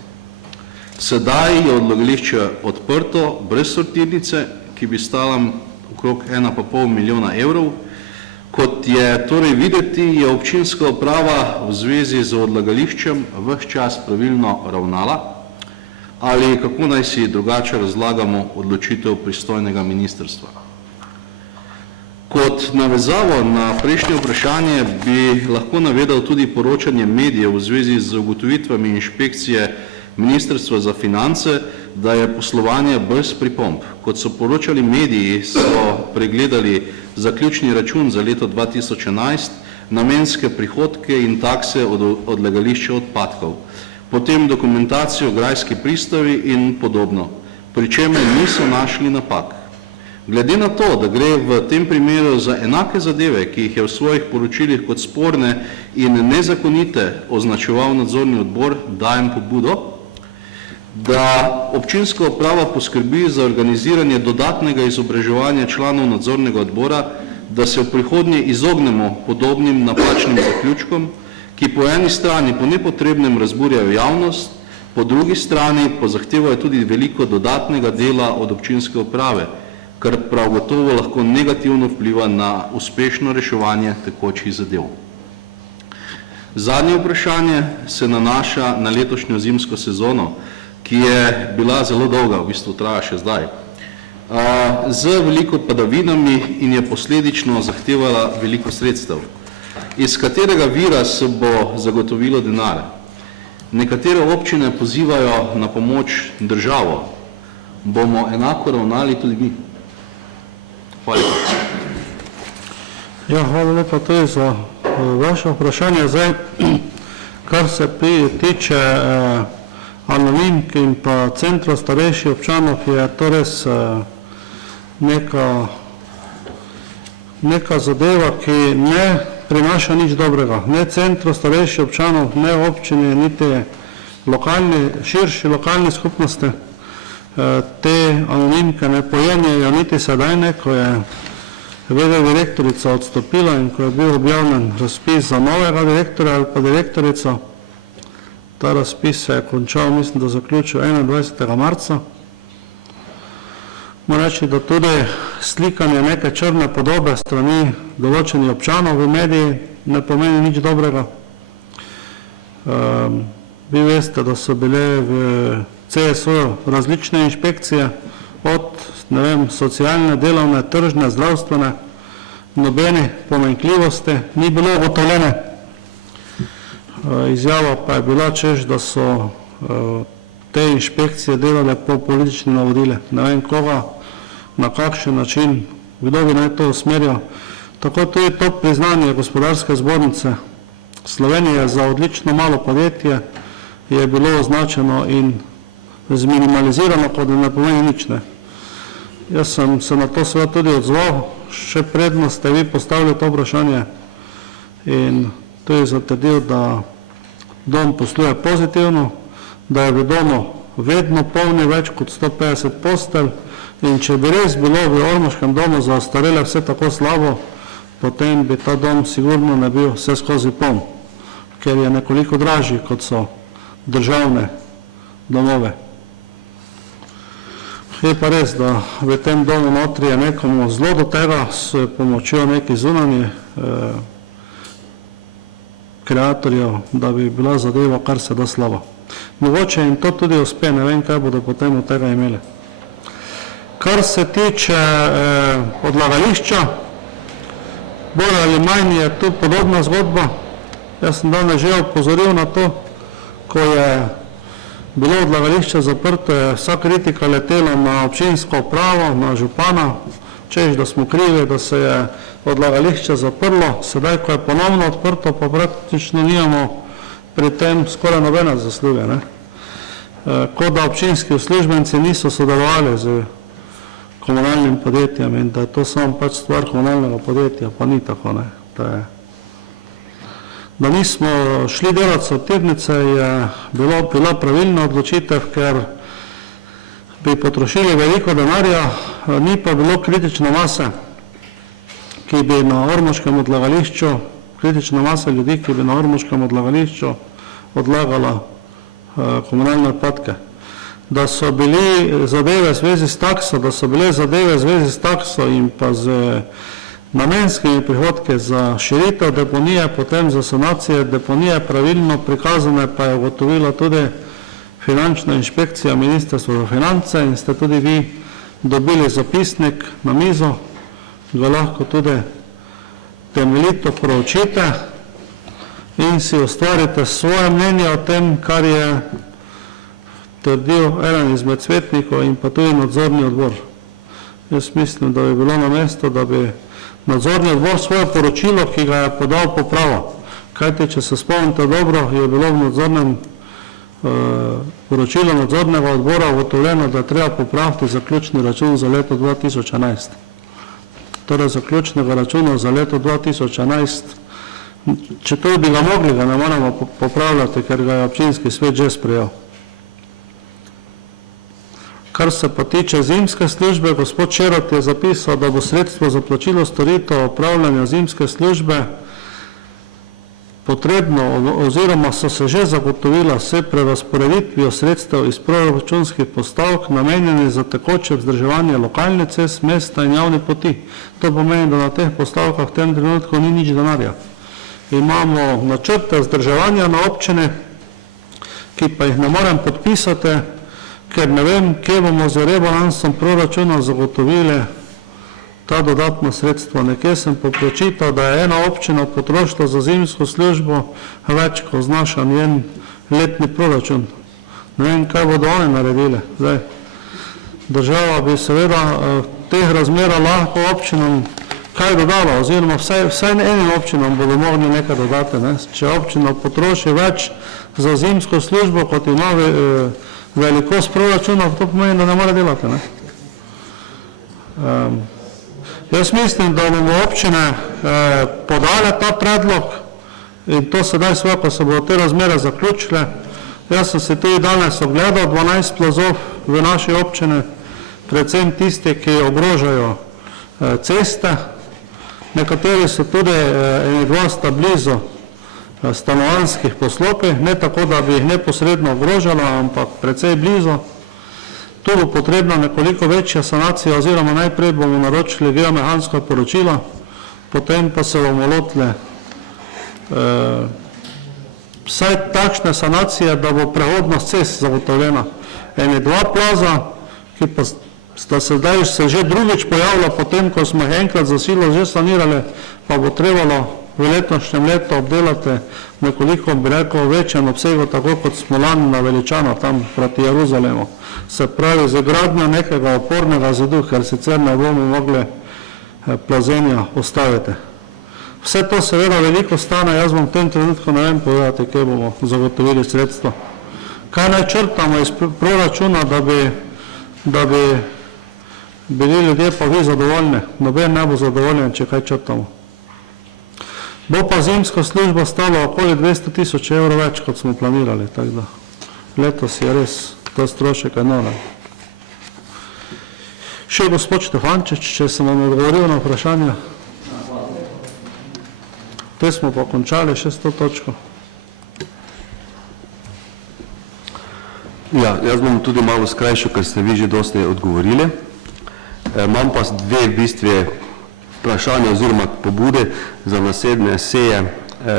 Sedaj je odlagališče odprto, brez sortirnice, ki bi stala okrog 1,5 milijona evrov. Kot je torej videti, je občinska uprava v zvezi z odlagališčem ves čas pravilno ravnala, ali kako naj si drugače razlagamo odločitev pristojnega ministrstva. Kot navezavo na prejšnje vprašanje bi lahko navedel tudi poročanje medijev v zvezi z ugotovitvami inšpekcije Ministrstva za finance, da je poslovanje brez pripomb. Kot so poročali mediji, so pregledali zaključni račun za leto 2011, namenske prihodke in takse od odlagališča odpadkov, potem dokumentacijo grajski pristavi in podobno, pri čemer niso našli napak. Glede na to, da gre v tem primeru za enake zadeve, ki jih je v svojih poročilih kot sporne in nezakonite označeval nadzorni odbor, dajem pobudo, da občinska uprava poskrbi za organiziranje dodatnega izobraževanja članov nadzornega odbora da se v prihodnje izognemo podobnim napačnim zaključkom, ki po eni strani po nepotrebnem razburjajo javnost, po drugi strani pa zahtevajo tudi veliko dodatnega dela od občinske uprave, kar prav gotovo lahko negativno vpliva na uspešno reševanje tekočih zadev. Zadnje vprašanje se nanaša na letošnjo zimsko sezono, ki je bila zelo dolga, v bistvu traja še zdaj, z veliko padavinami in je posledično zahtevala veliko sredstev. Iz katerega vira se bo zagotovilo denar? Nekatere občine pozivajo na pomoč državo. Bomo enako ravnali tudi mi? Hvala lepa. Ja, hvala lepa tudi za vaše vprašanje. Zdaj, kar se tiče anonimk in pa centra starejših občanov, je to res neka zadeva, ki ne prinaša nič dobrega. Ne centru starejših občanov, ne občini, niti širši lokalni skupnosti. Te anonimke ne pojenjajo niti sedaj ne, ko je v.d. direktorica odstopila in ko je bil objavljen razpis za novega direktorja ali pa direktorico. Ta razpis se je končal, mislim, da zaključil 21. marca. Moram reči, da tudi slikanje neke črne podobe strani določenih občanov v mediji ne pomeni nič dobrega. Vi veste, da so bile v CSO različne inšpekcije, od, ne vem, socialne, delovne, tržne, zdravstvene, nobene pomanjkljivosti ni bilo ugotovljene. Izjava pa je bila, češ, da so te inšpekcije delale po politični navodile. Ne vem koga, na kakšen način, kdo bi naj to usmerjal. Tako tudi to priznanje Gospodarske zbornice Slovenije za odlično malo podjetje je bilo označeno in zminimalizirano, kot da ne pomeni nič. Jaz sem se na to seveda tudi odzval, še predno ste vi postavili to vprašanje in to je zatrdil, da dom posluje pozitivno, da je v domu vedno polni več kot 150 postelj in če bi res bilo v ormoškem domu za ostarele vse tako slabo, potem bi ta dom sigurno ne bil vse skozi poln, ker je nekoliko dražji, kot so državne domove. Je pa res, da v tem domu notri je nekomu zelo do tega s pomočjo nekih zunanjih kreatorjev, da bi bila zadeva kar se da slaba. Mogoče jim to tudi uspe, ne vem, kaj bodo potem od tega imeli. Kar se tiče odlagališča, bolj ali manj je tu podobna zgodba. Jaz sem danes že opozoril na to, ko je bilo odlagališče zaprto, je vsa kritika letela na občinsko upravo, na župana, češ, da smo krivi, da se je odlagališče zaprlo, sedaj, ko je ponovno odprto, pa praktično nimamo pri tem skoraj nobene zasluge. Kot da občinski uslužbenci niso sodelovali z komunalnim podjetjem in da je to samo pač stvar komunalnega podjetja, pa ni tako. Da nismo šli delati sortirnice, je bila pravilna odločitev, ker bi potrošili veliko denarja, ni pa bilo kritične mase, ki bi na ormoškem odlagališču, kritična masa ljudi, ki bi na ormoškem odlagališču odlagala komunalne odpadke. Da so bile zadeve v zvezi s takso, in pa z namenskimi prihodki za širitev deponije, potem za sanacije deponije pravilno prikazane, pa je ugotovila tudi finančna inšpekcija Ministrstva za finance in ste tudi vi dobili zapisnik na mizo, ga lahko tudi temeljito proučite in si ustvarite svoje mnenje o tem, kar je trdil eden izmed svetnikov in pa tudi nadzorni odbor. Jaz mislim, da bi bilo na mesto, da bi nadzorni odbor svoje poročilo, ki ga je podal, popravo. Kajte, če se spomnite dobro, je bilo v nadzornem poročilu nadzornega odbora ugotovljeno, da je treba popraviti zaključni račun za leto 2011. Torej zaključnega računa za leto 2011, če to bi ga mogli, ga ne moramo popravljati, ker ga je občinski svet že sprejel. Kar se pa tiče zimske službe, gospod Čerot je zapisal, da bo sredstvo za plačilo storitev opravljanja zimske službe potrebno oziroma so se že zagotovila s prerazporeditvijo sredstev iz proračunskih postavk namenjenih za tekoče vzdrževanje lokalne cest, mesta in javne poti. To pomeni, da na teh postavkah v tem trenutku ni nič denarja. Imamo načrte vzdrževanja na občine, ki pa jih ne morem podpisati, ker ne vem, kje bomo z rebalansom proračuna zagotovili ta dodatna sredstva. Nekje sem poprečital, da je ena občina potrošila za zimsko službo več, ko znaša njen letni proračun. Ne vem, kaj bodo one naredile. Zdaj, država bi seveda teh razmera lahko občinam kaj dodala, oziroma vsaj enim občinam bodo mogli nekaj dodati. Ne? Če občina potroši več za zimsko službo, kot ima velikost proračuna, to pomeni, da ne more delati. Ne? Jaz mislim, da bomo občine podale ta predlog in to sedaj svako se bodo te razmere zaključile. Jaz sem se tudi danes ogledal 12 plazov v naši občine, predvsem tisti, ki ogrožajo ceste. Nekateri so tudi eni dva sta blizu stanovanjskih poslopij, ne tako, da bi jih neposredno ogrožala, ampak precej blizu. Tu bo potrebna nekoliko večja sanacija, oziroma najprej bomo naročili geomehansko poročilo, potem pa se bomo lotili vsaj takšne sanacije, da bo prehodnost cest zagotovljena. Eni dva plaza, ki pa sta se zdaj že drugič pojavila, potem, ko smo jih enkrat za silo že sanirali, pa bo trebalo v letošnjem letu obdelati nekoliko, bi rekel, večjem obsegu, tako kot smo lani na Veličano, tam proti Jeruzalemu. Se pravi, za gradnjo nekega opornega zidu, ker sicer ne bomo mogli plazenja ostaviti. Vse to seveda veliko stane, jaz vam v tem trenutku ne vem povedati, kje bomo zagotovili sredstva. Kaj naj črtamo iz proračuna, da bi bili ljudje pa vi zadovoljni? Noben ne bo zadovoljen, če kaj črtamo. Bo pa zimska služba stala okoli 200 000 evrov več, kot smo planirali, tako da letos je res ta strošek enormen. Še gospod Štefančič, če sem vam odgovoril na vprašanje. Te smo pa končali še s to točko. Ja, jaz bom tudi malo skrajšal, ker ste vi že dosti odgovorili. Imam pa dve v bistvu vprašanja oziroma pobude za naslednje seje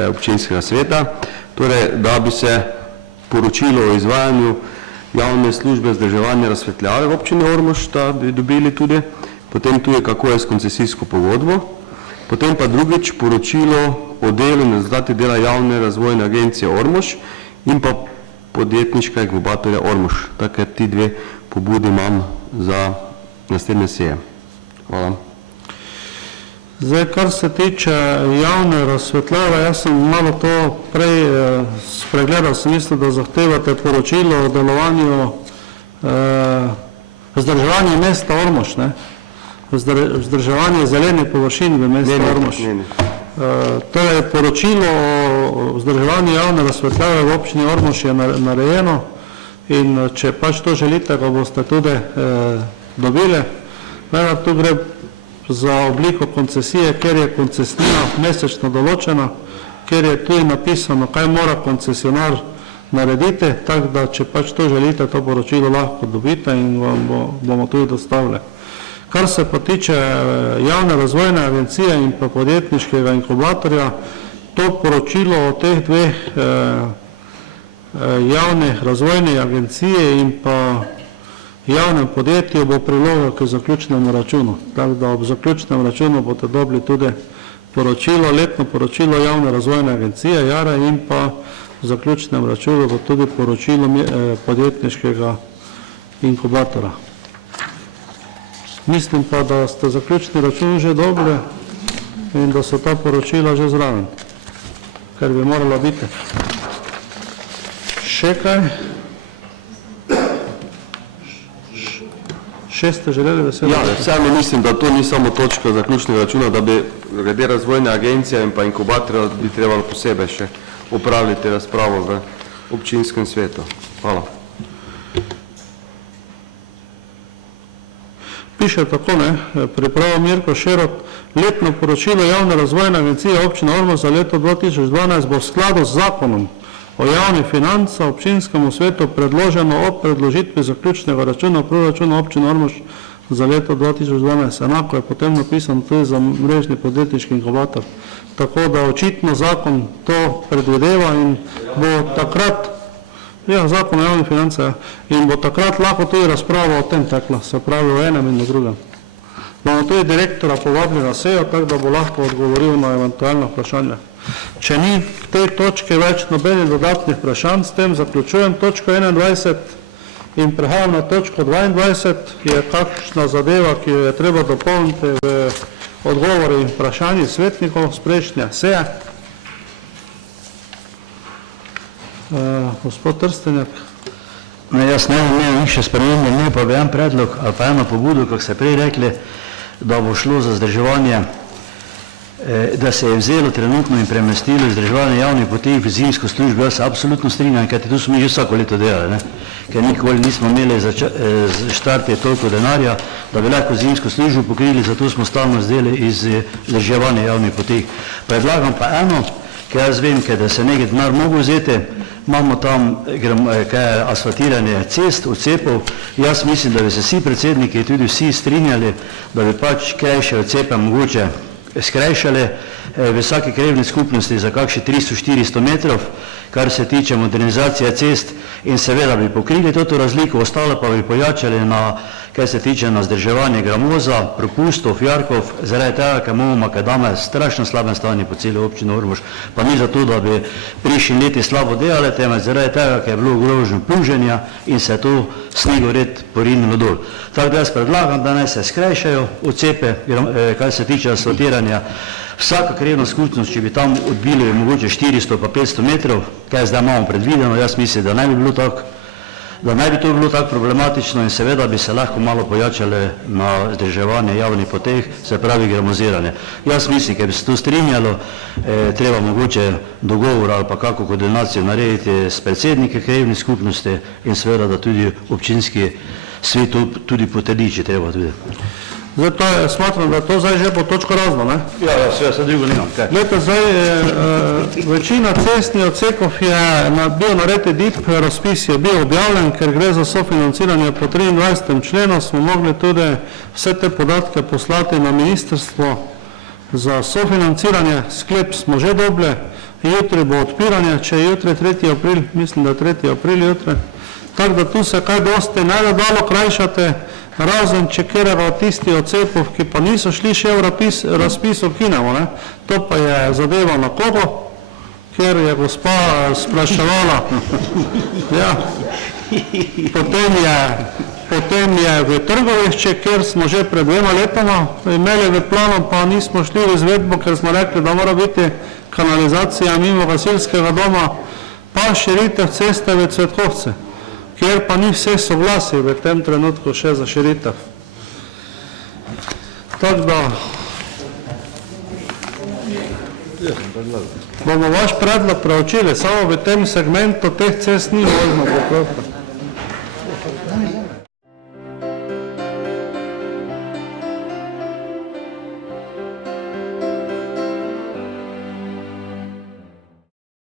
občinskega sveta, torej, da bi se poročilo o izvajanju javne službe vzdrževanja razsvetljave v občini Ormož, da bi dobili tudi, potem tudi kako je s koncesijsko pogodbo, potem pa drugič poročilo o delu in rezultati dela javne razvojne agencije Ormož in pa podjetniška inkubatorja Ormož. Tako ti dve pobudi imam za naslednje seje. Hvala. Zdaj, kar se tiče javne razsvetljave, jaz sem malo to prej spregledal, sem mislil, da zahtevate poročilo o delovanju vzdrževanja mesta Ormož, ne? Vzdrževanje zelenih površin v mestu Ormož. Torej, poročilo o vzdrževanju javne razsvetljave v občini Ormož je narejeno in če pač to želite, ga boste tudi dobili. Vendar tu gre za obliko koncesije, ker je koncesnina mesečno določena, ker je tudi napisano, kaj mora koncesionar narediti, tako da če pač to želite, to poročilo lahko dobite in vam bomo tudi dostavili. Kar se pa tiče javne razvojne agencije in pa podjetniškega inkubatorja, to poročilo o teh dveh javnih razvojnih agencije in pa javnem podjetju bo priloga k zaključnemu računu. Tako da ob zaključnem računu boste dobili tudi poročilo, letno poročilo javne razvojne agencije Jara in pa v zaključnem računu bo tudi poročilo podjetniškega inkubatora. Mislim pa, da ste zaključni račun že dobili in da so ta poročila že zraven, ker bi morala biti. Še kaj? Še ste želeli besedo? Ja, sami mislim, da to ni samo točka zaključnega računa, da bi glede razvojne agencije in pa inkubatorja bi trebalo posebej še upraviti razpravo v občinskem svetu. Hvala. piše tako, priprava Mirko Šerot, letno poročilo Javne razvojne agencije občine Ormož za leto 2012 bo v skladu z zakonom o javnih financah občinskemu svetu predloženo ob predložitvi zaključnega računa proračuna občine Ormož za leto 2012. Enako je potem napisano tudi za mrežni podjetniški inkubator. Tako da očitno zakon to predvideva in bo takrat, zakon o javnih financah, in bo takrat lahko tudi razprava o tem tekla, se pravi o enem in na drugem. Bomo tudi direktora povabili na sejo, tako da bo lahko odgovoril na eventualno vprašanje. Če ni v tej točki več nobenih dodatnih vprašanj, s tem zaključujem točko 21 in prehajam na točko 22, je kakšna zadeva, ki jo je treba dopolniti v odgovori in vprašanji svetnikov z prejšnje seje. Gospod Trstenjak. Jaz ne vem še spremembe, ne pa bi en predlog ali pa eno pobudo, kako ste prej rekli, da bo šlo za zdrževanje, da se je vzelo trenutno in premestilo zdrževanje javnih poti v zimsko službo. Jaz se absolutno strinjam, kajti tu smo že vsako leto delali, ker nikoli nismo imeli za štarte toliko denarja, da bi lahko zimsko službo pokrili, zato smo stalno zdeli iz zdrževanja javnih poti. Predlagam pa eno, ker jaz vem, da se nekaj denar mogo vzeti, imamo tam asfaltiranje cest, odcepov. Jaz mislim, da bi se vsi predsedniki, tudi vsi strinjali, da bi pač krajše odcepe mogoče skrajšali v vsaki krajevni skupnosti za kakšni 300-400 metrov, kar se tiče modernizacije cest, in seveda bi pokrili to razliko, ostalo pa bi pojačali na, kar se tiče na zdrževanje gramoza, propustov, jarkov, zaradi tega, ker imamo makadame strašno slabem stanju po celi občini Ormož, pa ni zato, da bi prišli leti slabo delali, temveč zaradi tega, ker je bilo ogroženo pluženja in se je to snegored porinilo dol. Tako da jaz predlagam, da naj se skrajšajo odcepe, kar se tiče asfaltiranja. Vsaka krajevna skupnost, če bi tam odbili mogoče 400 pa 500 metrov, kaj zdaj imamo predvideno, jaz mislim, da ne bi bilo tako, da ne bi to bilo tako problematično in seveda bi se lahko malo pojačali na zdrževanje javnih poteh, se pravi gramoziranje. Jaz mislim, ker bi se to strinjalo, treba mogoče dogovor ali pa kako koordinacijo narediti s predsedniki krajevnih skupnosti in seveda, da tudi občinski svet tudi potrdi, če treba tudi. Zdaj to je, smatram, da to zdaj že bo točko razno, ne? Ja, se drugo nimam. Glede, zdaj večina cestnih odsekov je bil narediti DIP, razpis je bil objavljen, ker gre za sofinanciranje po 23. členu, smo mogli tudi vse te podatke poslati na ministrstvo za sofinanciranje, sklep smo že dobili, jutri bo odpiranje, če je jutri 3. april, mislim, da je 3. april jutri, tako da tu se kaj dosti ne da dalo krajšati, razen če kjerega od tistih odcepov, ki pa niso šli še v razpis ukinemo, to pa je zadeva na kogo, ker je gospa spraševala, potem je v Trgovišče, kjer smo že pred 2 letoma imeli v planu, pa nismo šli v izvedbo, ker smo rekli, da mora biti kanalizacija mimo gasilskega doma, pa širitev ceste v Cvetkovce, kjer pa ni vse soglasi v tem trenutku še za širitev. Tako da bomo vaš predlog preučili, samo v tem segmentu teh cest ni možno popraviti.